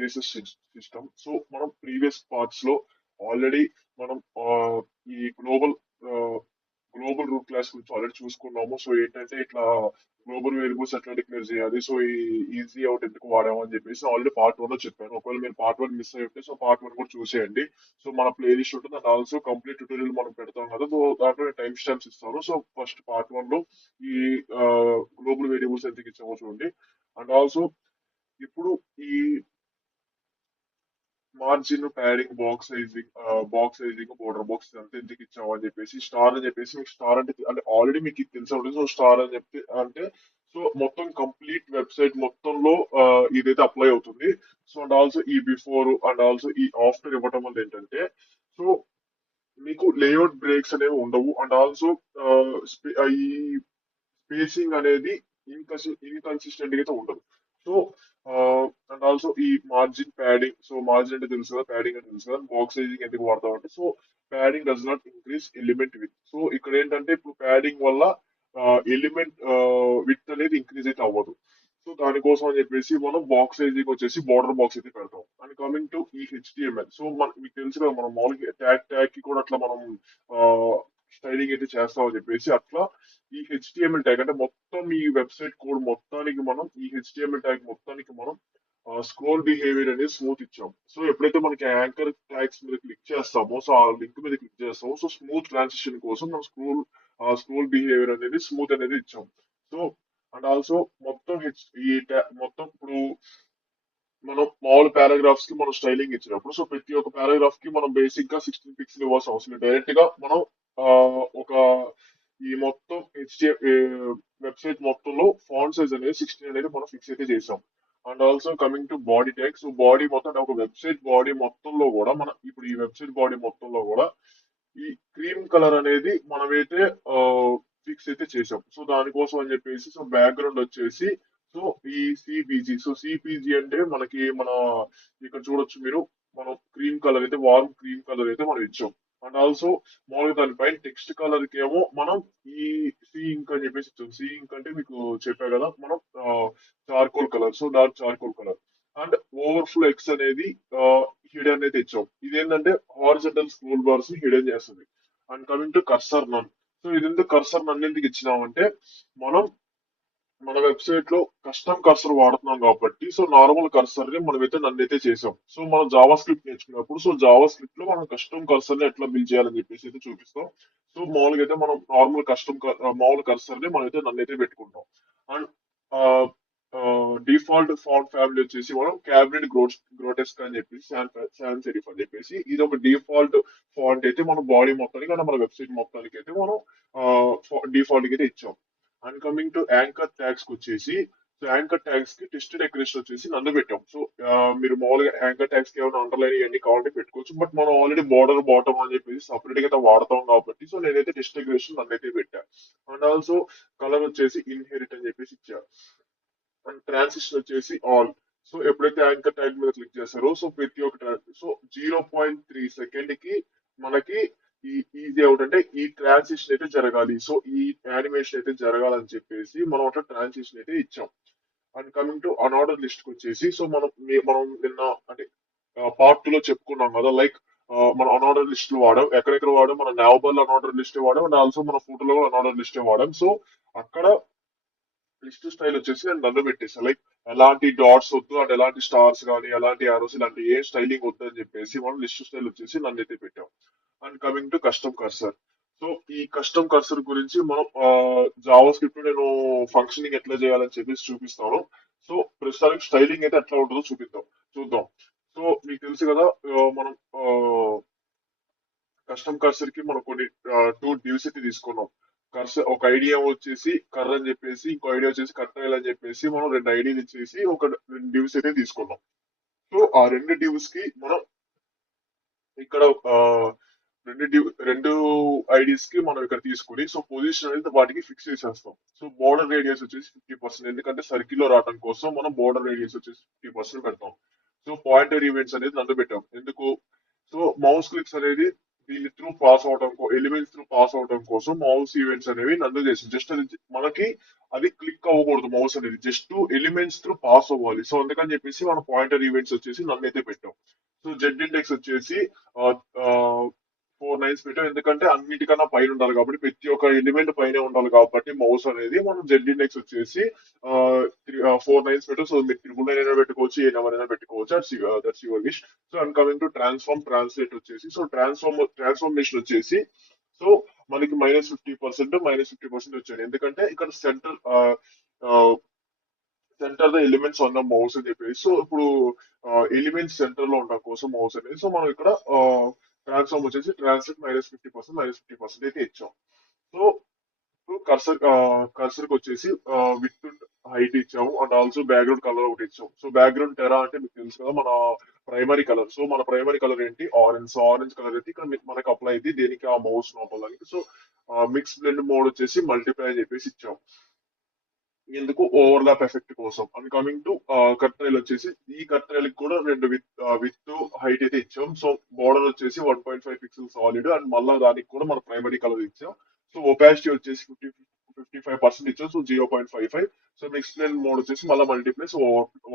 System. So మనం previous parts లో already మనం ఈ గ్లోబల్ రూట్ క్లాస్ గురించి ఆల్రెడీ చూసుకున్నాము. సో ఏంటంటే ఇట్లా గ్లోబల్ వేరియబుల్స్ ఎట్లా డిక్లేర్ చేయాలి, సో ఈ ఈజీ అవుట్ ఎందుకు వాడామని చెప్పేసి ఆల్రెడీ పార్ట్ వన్ లో చెప్పాను. ఒకవేళ మీరు పార్ట్ వన్ మిస్ అయి ఉంటే సో పార్ట్ వన్ కూడా చూసేయండి. సో మన ప్లేలిస్ట్ ఉంటుంది అండ్ ఆల్సో కంప్లీట్ ట్యూటోరియల్ మనం పెడతాం కదా, సో దాంట్లో టైం స్టాంప్స్ ఇస్తాను. సో ఫస్ట్ పార్ట్ వన్ లో ఈ గ్లోబల్ వేరియబుల్స్ ఎందుకు ఇచ్చామో చూడండి. అండ్ ఆల్సో ఇప్పుడు ఈ margin, padding, box sizing, border box ఇదంతా ఎందుకు ఇచ్చాము అని చెప్పేసి, స్టార్ అని చెప్పేసి, మీకు స్టార్ అంటే ఆల్రెడీ మీకు ఇది తెలిసి ఉంటుంది. సో స్టార్ అని చెప్పి అంటే సో మొత్తం కంప్లీట్ వెబ్సైట్ మొత్తంలో ఇదైతే అప్లై అవుతుంది. సో అండ్ ఆల్సో ఈ బిఫోర్ అండ్ ఆల్సో ఈ ఆఫ్టర్ ఇవ్వటం వల్ల ఏంటంటే సో మీకు లేఅవుట్ బ్రేక్స్ అనేవి ఉండవు. అండ్ ఆల్సో ఈ స్పేసింగ్ అనేది ఇన్కన్సిస్టెంట్ గా అయితే ఉండదు. సో అండ్ ఆల్సో ఈ మార్జిన్, ప్యాడింగ్, సో మార్జిన్ అంటే తెలుసు కదా, ప్యాడింగ్ అంటే తెలుసు కదా, బాక్స్ సైజింగ్ ఎందుకు వాడతాం అంటే so padding does not increase element with. So ఇక్కడ ఏంటంటే ఇప్పుడు ప్యాడింగ్ వల్ల ఎలిమెంట్ విత్ అనేది ఇంక్రీజ్ అయితే అవ్వదు. సో దానికోసం అని చెప్పేసి మనం బాక్స్ సైజింగ్ వచ్చేసి బార్డర్ బాక్స్ అయితే పెడతాం. అండ్ కమింగ్ టు ఈ హెచ్టిఎంఎల్, సో మీకు తెలుసు కదా మనం మామూలుగా ట్యాగ్ కి కూడా అట్లా మనం స్టైలింగ్ అయితే చేస్తామని చెప్పేసి అట్లా ఈ హెచ్టిఎంఎల్ ట్యాగ్ అంటే మొత్తం ఈ వెబ్సైట్ కోడ్ మొత్తానికి మనం ఈ హెచ్టిఎంఎల్ ట్యాగ్ మొత్తానికి మనం స్క్రోల్ బిహేవియర్ అనేది స్మూత్ ఇచ్చాం. సో ఎప్పుడైతే మనకి యాంకర్ ట్యాగ్స్ మీద క్లిక్ చేస్తామో, సో ఆ లింక్ మీద క్లిక్ చేస్తామో, సో స్మూత్ ట్రాన్సిషన్ కోసం మనం స్క్రోల్ బిహేవియర్ అనేది స్మూత్ అనేది ఇచ్చాం. సో అండ్ ఆల్సో మొత్తం మొత్తం ఇప్పుడు మనం మామూలు పారాగ్రాఫ్స్ కి మనం స్టైలింగ్ ఇచ్చినప్పుడు సో ప్రతి ఒక్క పారాగ్రాఫ్ కి మనం బేసిక్ గా 16 పిక్స్లు ఇవ్వాల్సిన అవసరం లేదు. డైరెక్ట్ గా మనం ఆ, ఒక ఈ మొత్తం వెబ్సైట్ మొత్తంలో ఫాంట్ సైజ్ అనేది 16 అనేది మనం ఫిక్స్ అయితే చేసాం. And also coming to body tag, so body మొత్తం అంటే ఒక వెబ్సైట్ బాడీ మొత్తంలో కూడా మన ఇప్పుడు ఈ వెబ్సైట్ బాడీ మొత్తంలో కూడా ఈ క్రీమ్ కలర్ అనేది మనమైతే ఫిక్స్ అయితే చేసాం. సో దానికోసం అని చెప్పేసి సో బ్యాక్గ్రౌండ్ వచ్చేసి సో ఈ సిపిజి, సో సిపిజి అంటే మనకి ఇక్కడ చూడొచ్చు మీరు, మనం క్రీమ్ కలర్ అయితే వార్మ్ క్రీమ్ కలర్ అయితే మనం ఇచ్చాం. అండ్ ఆల్సో మామూలుగా దానిపైన టెక్స్ట్ కలర్ కి ఏమో మనం ఈ సి ఇంక్ అని చెప్పేసి ఇచ్చాం. సి ఇంక్ అంటే మీకు చెప్పా కదా మనం charcoal colour, so dark charcoal colour. And overflow x అనేది హిడెన్ అయితే ఇచ్చాం. ఇదేంటంటే హారిజంటల్ స్క్రోల్ బార్స్ ని హిడెన్ చేస్తుంది. And coming to cursor none, so ఇది ఎందుకు కర్సర్ నన్ ఎందుకు ఇచ్చినామంటే మనం మన వెబ్సైట్ లో కస్టమ్ కర్సర్ వాడుతున్నాం కాబట్టి సో నార్మల్ కర్సర్ ని మనమైతే నన్నైతే చేసాం. సో మనం జావా స్క్రిప్ట్ నేర్చుకున్నప్పుడు సో జావా స్క్రిప్ట్ లో మనం కస్టమ్ కర్సర్ ని ఎట్లా బిల్డ్ చేయాలని చెప్పేసి అయితే చూపిస్తాం. సో మామూలుగా అయితే మనం నార్మల్ మామూలు కర్సర్ ని మనమైతే నన్నైతే పెట్టుకుంటాం. అండ్ డిఫాల్ట్ ఫాంట్ ఫ్యామిలీ వచ్చేసి మనం క్యాబినెట్ గ్రోటెస్క్ అని చెప్పేసి శాన్ సెరిఫ్ అని చెప్పేసి ఇది ఒక డిఫాల్ట్ ఫాంట్ అయితే మన బాడీ మొత్తానికి అంటే మన వెబ్సైట్ మొత్తానికి అయితే మనం డిఫాల్ట్ కి అయితే ఇచ్చాం. And coming to anchor tags కి వచ్చేసి సో యాంకర్ ట్యాగ్స్ కి టెస్ట్ డెకరేషన్ వచ్చేసి నన్ను పెట్టాం. సో మీరు మామూలుగా యాంకర్ ట్యాగ్స్ కి ఏమైనా అండర్లైన్ ఇవన్నీ కావాలంటే పెట్టుకోవచ్చు. బట్ మనం ఆల్రెడీ బోర్డర్ బాటమ్ అని చెప్పేసి సపరేట్ గా అయితే వాడతాం కాబట్టి సో నేనైతే టెస్ట్ డెకరేషన్ నన్నైతే పెట్టాను. అండ్ ఆల్సో కలర్ వచ్చేసి ఇన్హెరిట్ అని చెప్పేసి ఇచ్చాను. అండ్ ట్రాన్సిషన్ వచ్చేసి ఆల్. సో ఎప్పుడైతే యాంకర్ ట్యాగ్ మీద క్లిక్ చేస్తారో సో ప్రతి ఒక్క సో 0.3 సెకండ్ కి మనకి ఈ ఈజీ అవుట్ అంటే ఈ ట్రాన్సిషన్ అయితే జరగాలి. సో ఈ యానిమేషన్ అయితే జరగాలని చెప్పేసి మనం అట్లా ట్రాన్సిషన్ అయితే ఇచ్చాం. And coming to unorder list కి వచ్చేసి సో మనం నిన్న అంటే పార్ట్ లో చెప్పుకున్నాం కదా, లైక్ మనం అన్ఆర్డర్ లిస్ట్ వాడాం. ఎక్కడెక్కడ వాడాం, మన నావబల్ అన్ఆర్డర్ లిస్ట్ వాడాం అండ్ ఆల్సో మన ఫోటోలో కూడా అన్ఆర్డర్ లిస్ట్ వాడాం. సో అక్కడ లిస్ట్ స్టైల్ వచ్చేసి నేను నన్ను పెట్టేసాను, లైక్ ఎలాంటి డాట్స్ వద్దు అండ్ ఎలాంటి స్టార్స్ కానీ ఎలాంటి ఆరోస్ ఇలాంటి ఏ స్టైలింగ్ వద్దు అని చెప్పేసి మనం లిస్ట్ స్టైల్ వచ్చేసి నన్ను అయితే పెట్టాం. And coming to custom cursor, so ఈ కస్టమ్ కర్సర్ గురించి మనం జావా స్క్రిప్ట్ నేను ఫంక్షనింగ్ ఎట్లా చేయాలని చెప్పేసి చూపిస్తాను. సో ప్రస్తుతానికి స్టైలింగ్ అయితే ఎట్లా ఉంటుందో చూద్దాం. సో మీకు తెలుసు కదా మనం కస్టమ్ కర్సర్ కి మనం కొన్ని టూ డివ్స్ అయితే తీసుకున్నాం. కర్సర్ ఒక ఐడియా వచ్చేసి కర్ర అని చెప్పేసి, ఇంకో ఐడియా వచ్చేసి కట్టెల్ అని చెప్పేసి మనం రెండు ఐడియాలు ఇచ్చేసి రెండు డివ్స్ అయితే తీసుకున్నాం. సో ఆ రెండు డివ్స్ కి మనం ఇక్కడ రెండు ఐడీస్ కి మనం ఇక్కడ తీసుకుని సో పొజిషన్ అనేది వాటికి ఫిక్స్ చేసేస్తాం. సో బోర్డర్ రేడియస్ వచ్చేసి 50%, ఎందుకంటే సర్కిల్ లో రావడం కోసం మనం బోర్డర్ రేడియస్ వచ్చేసి 50% పెడతాం. సో పాయింటర్ ఈవెంట్స్ అనేది నన్ను పెట్టాం ఎందుకు, సో మౌస్ క్లిక్స్ అనేది దీని త్రూ పాస్ అవడం ఎలిమెంట్స్ త్రూ పాస్ అవడం కోసం మౌస్ ఈవెంట్స్ అనేవి నన్ను చేసింది. జస్ట్ అది మనకి అది క్లిక్ అవ్వకూడదు మౌస్ అనేది, జస్ట్ ఎలిమెంట్స్ త్రూ పాస్ అవ్వాలి. సో అందుకని చెప్పేసి మన పాయింటర్ ఈవెంట్స్ వచ్చేసి నన్ను అయితే పెట్టాం. సో జెడ్ ఇండెక్స్ వచ్చేసి 4 9 పెట్టాం, ఎందుకంటే అన్నిటికన్నా పైన ఉండాలి కాబట్టి, ప్రతి ఒక్క ఎలిమెంట్ పైన ఉండాలి కాబట్టి మౌస్ అనేది, మనం జెడ్ ఇండెక్స్ వచ్చేసి 4 9 పెట్టాం. సో మీరు 9 అయినా పెట్టుకోవచ్చు, ఏ నెంబర్ అయినా పెట్టుకోవచ్చు, that's your wish. So and coming to transform translate వచ్చేసి, సో ట్రాన్స్ఫార్మేషన్ వచ్చేసి, సో మనకి -50% -50% వచ్చాయి, ఎందుకంటే ఇక్కడ centre the elements on the mouse అని చెప్పేసి. సో ఇప్పుడు ఎలిమెంట్స్ సెంటర్ లో ఉండడం కోసం మౌస్ అనేది, సో మనం ఇక్కడ ట్రాన్స్ఫార్మ్ వచ్చేసి ట్రాన్స్లేట్ -50% అయితే ఇచ్చాం. సో ఇప్పుడు కర్సర్ కి వచ్చేసి విత్ హైట్ ఇచ్చాము, అండ్ ఆల్సో బ్యాక్గ్రౌండ్ కలర్ ఒకటి ఇచ్చాం. సో బ్యాక్గ్రౌండ్ టెరా అంటే మీకు తెలుసు కదా, మన ప్రైమరీ కలర్. సో మన ప్రైమరీ కలర్ ఏంటి, ఆరెంజ్. సో ఆరెంజ్ కలర్ అయితే ఇక్కడ మనకి అప్లై అయింది దేనికి, ఆ మౌస్ నోపడానికి. సో మిక్స్ బ్లెండ్ మోడ్ వచ్చేసి మల్టిప్లై అని చెప్పేసి ఇచ్చాం, ఎందుకు, ఓవర్లాప్ ఎఫెక్ట్ కోసం. అండ్ కమింగ్ టు కర్టైల్ వచ్చేసి, ఈ కర్టైల్ కూడా రెండు విత్ హైట్ అయితే ఇచ్చాం. సో బోర్డర్ వచ్చేసి 1.5 పిక్సెల్ సాలిడ్, అండ్ మళ్ళా దానికి కూడా మన ప్రైమరీ కలర్ ఇచ్చాం. సో ఒపాసిటీ వచ్చేసి 55% ఇచ్చాం, so 0.55. So mix blend mode వచ్చేసి మళ్ళీ మల్టీప్లై, సో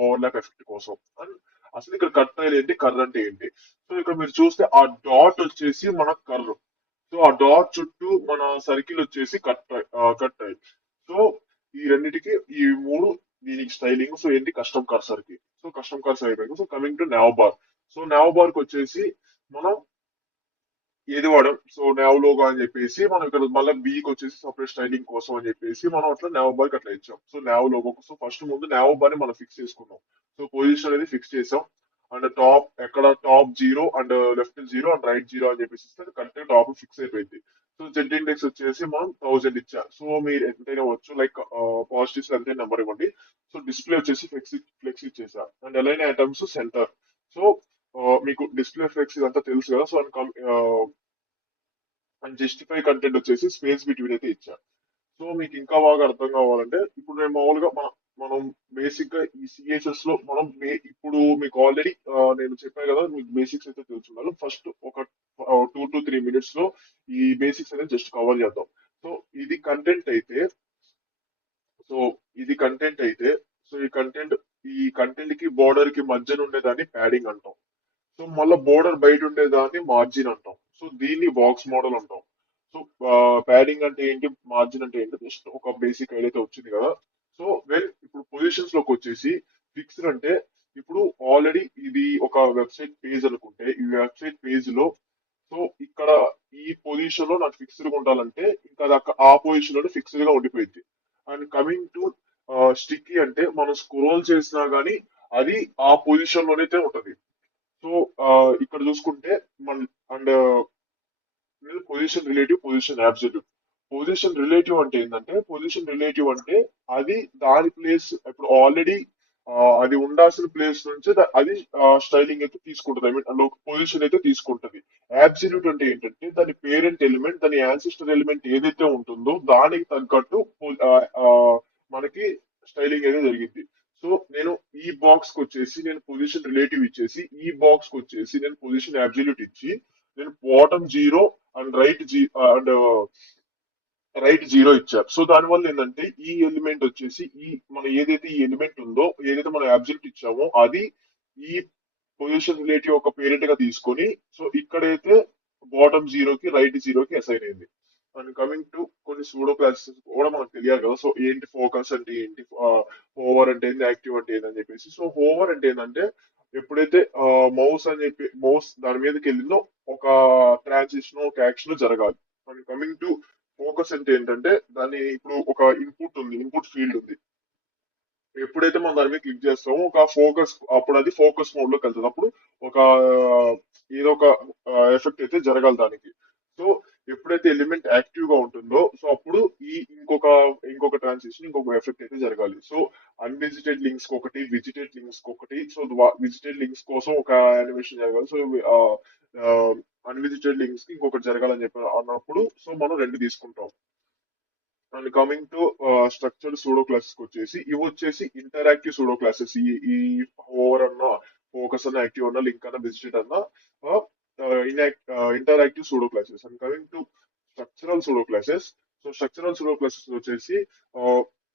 ఓవర్లాప్ ఎఫెక్ట్ కోసం. అండ్ అసలు ఇక్కడ కర్టైల్ ఏంటి, కర్ర్ అంటే ఏంటి. సో ఇక్కడ మీరు చూస్తే ఆ డాట్ వచ్చేసి మన కర్ర్. సో ఆ డాట్ చుట్టూ మన సర్కిల్ వచ్చేసి కట్. సో ఈ రెండిటికి ఈ మూడు దీనికి స్టైలింగ్. సో ఏంటి, కస్టమ్ కర్సర్ కి. సో కస్టమ్ కర్సర్ అయిపోయింది. So coming to now bar. So now bar కి వచ్చేసి మనం ఏది వాడాం, సో నావ్ లోగో అని చెప్పేసి మనం ఇక్కడ మళ్ళీ బీకి వచ్చేసి సపరేట్ స్టైలింగ్ కోసం అని చెప్పేసి మనం అట్లా నావ్ బార్ కి అట్లా ఇచ్చాం. So nav logo. So first ముందు నావ్ బార్ ని మనం ఫిక్స్ చేసుకున్నాం. సో పొజిషన్ అనేది ఫిక్స్ చేసాం, అండ్ టాప్ ఎక్కడ, top 0 and left 0 and right 0 అని చెప్పేసి ఇస్తే కరెక్ట్ టాప్ ఫిక్స్ అయిపోయింది. సో జెడ్ ఇండెక్స్ వచ్చేసి మనం 1000 ఇచ్చా. సో మీరు ఎంతైనా వచ్చు, లైక్ పాజిటివ్స్ అంతే నెంబర్ ఇవ్వండి. సో డిస్ప్లే వచ్చేసి ఫ్లెక్స్ ఇచ్చేసా, and align items centre. So మీకు డిస్ప్లే ఫ్లెక్స్ ఇదంతా తెలుసు కదా. సో అండ్ జస్టిఫై కంటెంట్ వచ్చేసి స్పేస్ బిట్వీన్ అయితే ఇచ్చా. సో మీకు ఇంకా బాగా అర్థం కావాలంటే, ఇప్పుడు నేను మామూలుగా మనం బేసిక్ గా ఈ సిఎస్ఎస్ లో మనం ఇప్పుడు మీకు ఆల్రెడీ నేను చెప్పాను కదా, మీకు బేసిక్స్ అయితే తెలుసున్నారు. ఫస్ట్ ఒక 2 to 3 minutes లో ఈ బేసిక్స్ అనేది జస్ట్ కవర్ చేద్దాం. సో ఇది కంటెంట్ అయితే సో ఇది కంటెంట్ అయితే సో ఈ కంటెంట్ కి బోర్డర్ కి మధ్యన ఉండేదాన్ని ప్యాడింగ్ అంటాం. సో మళ్ళీ బోర్డర్ బయట ఉండేదాన్ని మార్జిన్ అంటాం. సో దీన్ని బాక్స్ మోడల్ అంటాం. సో ప్యాడింగ్ అంటే ఏంటి, మార్జిన్ అంటే ఏంటి, జస్ట్ ఒక బేసిక్ ఐడియా అయితే వచ్చింది కదా. సో ఇప్పుడు పొజిషన్స్ లోకి వచ్చేసి, ఫిక్స్డ్ అంటే ఇప్పుడు ఆల్రెడీ ఇది ఒక వెబ్సైట్ పేజ్ అనుకుంటే, ఈ వెబ్సైట్ పేజ్ లో సో ఇక్కడ ఈ పొజిషన్ లో నాకు ఫిక్స్డ్ గా ఉండాలంటే ఇంకా అది ఆ పొజిషన్ లోనే ఫిక్స్డ్ గా ఉండిపోయింది. అండ్ కమింగ్ టు స్టిక్కీ అంటే మనం స్క్రోల్ చేసినా గానీ అది ఆ పొజిషన్ లోనైతే ఉంటది. సో ఇక్కడ చూసుకుంటే మన and position relative, position absolute. Position relative అంటే అది దాని ప్లేస్, ఇప్పుడు ఆల్రెడీ అది ఉండాల్సిన ప్లేస్ నుంచి అది స్టైలింగ్ అయితే తీసుకుంటది, ఐ మీన్ పొజిషన్ అయితే తీసుకుంటది. అబ్సల్యూట్ అంటే ఏంటంటే దాని పేరెంట్ ఎలిమెంట్, దాని యాన్సిస్టర్ ఎలిమెంట్ ఏదైతే ఉంటుందో దానికి తగ్గట్టు ఆ, ఆ, మనకి స్టైలింగ్ అయితే జరిగింది. సో నేను ఈ బాక్స్ కి వచ్చేసి నేను పొజిషన్ రిలేటివ్ ఇచ్చేసి, ఈ బాక్స్ కి వచ్చేసి నేను పొజిషన్ అబ్సల్యూట్ ఇచ్చి, నేను బాటమ్ 0 అండ్ రైట్ 0 ఇచ్చారు. సో దానివల్ల ఏంటంటే ఈ ఎలిమెంట్ వచ్చేసి మన ఏదైతే ఈ ఎలిమెంట్ ఉందో, ఏదైతే మనం అబ్సల్యూట్ ఇచ్చామో అది ఈ పొజిషన్ రిలేటివ్ ఒక పేరెంట్ గా తీసుకొని, సో ఇక్కడైతే బాటమ్ 0 కి రైట్ 0 కి అసైన్ అయింది. అండ్ కమింగ్ టు కొన్ని సూడో క్లాసెస్ కూడా మనకు తెలియాలి కదా. సో ఏంటి ఫోకస్ అంటే ఏంటి, హోవర్ అంటే ఏంటి, యాక్టివ్ అంటే ఏంటి అని చెప్పేసి. సో హోవర్ అంటే ఏంటంటే ఎప్పుడైతే మౌస్ దాని మీదకి వెళ్ళిందో ఒక ట్రాన్సిషన్, ఒక యాక్షన్ జరగాలి. అండ్ కమింగ్ టు ఫోకస్ అంటే ఏంటంటే, దాన్ని ఇప్పుడు ఒక ఇన్పుట్ ఫీల్డ్ ఉంది. ఎప్పుడైతే మనం దాని మీద క్లిక్ చేస్తామో ఒక ఫోకస్, అప్పుడు అది ఫోకస్ మోడ్ లోకి వెళ్తుంది. అప్పుడు ఒక ఏదో ఒక ఎఫెక్ట్ అయితే జరగాలి దానికి. సో ఎప్పుడైతే ఎలిమెంట్ యాక్టివ్ గా ఉంటుందో, సో అప్పుడు ఈ ఇంకొక ట్రాన్సిషన్, ఇంకొక ఎఫెక్ట్ అయితే జరగాలి. సో అన్విజిటెడ్ లింక్స్ ఒకటి, విజిటెడ్ లింక్స్ ఒకటి. సో విజిటెడ్ లింక్స్ కోసం ఒక యానిమేషన్ జరగాలి. సో అన్విజిటెడ్ లింక్స్ కి ఇంకొకటి జరగాలని చెప్పి అన్నప్పుడు సో మనం రెండు తీసుకుంటాం. And coming to structured pseudo classes వచ్చేసి, ఇవి వచ్చేసి ఇంటరాక్టివ్ సూడో క్లాసెస్. ఈ ఓవర్ అన్న, ఫోకస్ అన్న, యాక్టివ్ అన్న, లింక్ అన్న, విజిటెడ్ అన్న interactive pseudo classes. And coming to structural pseudo classes. So structural pseudo classes వచ్చేసి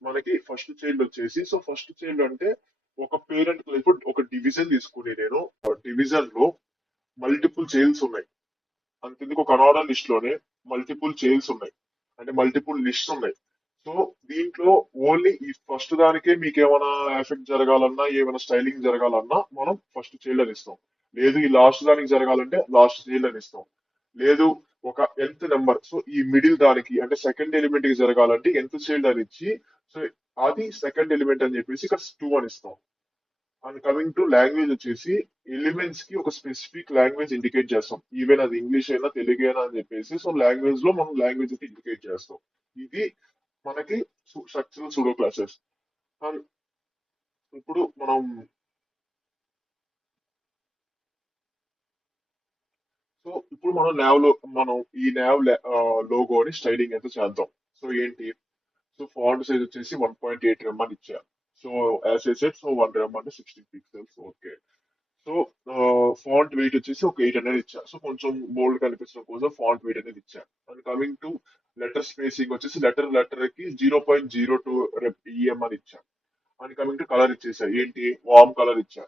మనకి ఫస్ట్ చైల్డ్ వచ్చేసి, సో ఫస్ట్ చైల్డ్ అంటే ఒక పేరెంట్, ఇప్పుడు ఒక డివిజన్ తీసుకుని నేను డివిజన్ లో మల్టిపుల్ చైల్డ్స్ ఉన్నాయి. అంతెందుకు ఒక అనార్డర్ లిస్ట్ లోనే మల్టిపుల్ చైల్డ్స్ ఉన్నాయి, అంటే మల్టిపుల్ లిస్ట్స్ ఉన్నాయి. సో దీంట్లో ఓన్లీ ఈ ఫస్ట్ దానికే మీకు ఏమైనా ఎఫెక్ట్ జరగాలన్నా, ఏమైనా స్టైలింగ్ జరగాలన్నా మనం ఫస్ట్ చైల్డ్ అని ఇస్తాం. లేదు ఈ లాస్ట్ దానికి జరగాలంటే లాస్ట్ చైల్డ్ అని ఇస్తాం. లేదు ఒక nth నెంబర్, సో ఈ మిడిల్ దానికి అంటే సెకండ్ ఎలిమెంట్ కి జరగాలంటే nth చైల్డ్ అని ఇచ్చి, సో అది సెకండ్ ఎలిమెంట్ అని చెప్పేసి ఇక్కడ 2 అని ఇస్తాం. అండ్ కమింగ్ టు లాంగ్వేజ్ వచ్చేసి, ఎలిమెంట్స్ కి ఒక స్పెసిఫిక్ లాంగ్వేజ్ ఇండికేట్ చేస్తాం. ఈవెన్ అది ఇంగ్లీష్ అయినా తెలుగు అయినా అని చెప్పేసి, సో లాంగ్వేజ్ లో మనం లాంగ్వేజ్ కి ఇండికేట్ చేస్తాం. ఇది మనకి స్ట్రక్చరల్ సూడో క్లాసెస్. అండ్ ఇప్పుడు మనం, సో ఇప్పుడు మనం nav లో మనం ఈ nav లోగోని స్టైలింగ్ అయితే చేద్దాం. సో ఏంటి, సో ఫాంట్ సైజ్ వచ్చేసి 1.8 అని ఇచ్చా. So as I said, so 1 అంటే 16 pixels. Okay. So font wait వచ్చేసి ఒక 8 అనేది ఇచ్చా. సో కొంచెం బోల్డ్ కనిపించడం కోసం ఫాంట్ వెయిట్ అనేది ఇచ్చా. And coming to letter spacing వచ్చేసి లెటర్ కి 0.02 EM అని ఇచ్చా. అండ్ కమింగ్ టు కలర్ ఇచ్చేసా, ఏంటి వామ్ కలర్ ఇచ్చా.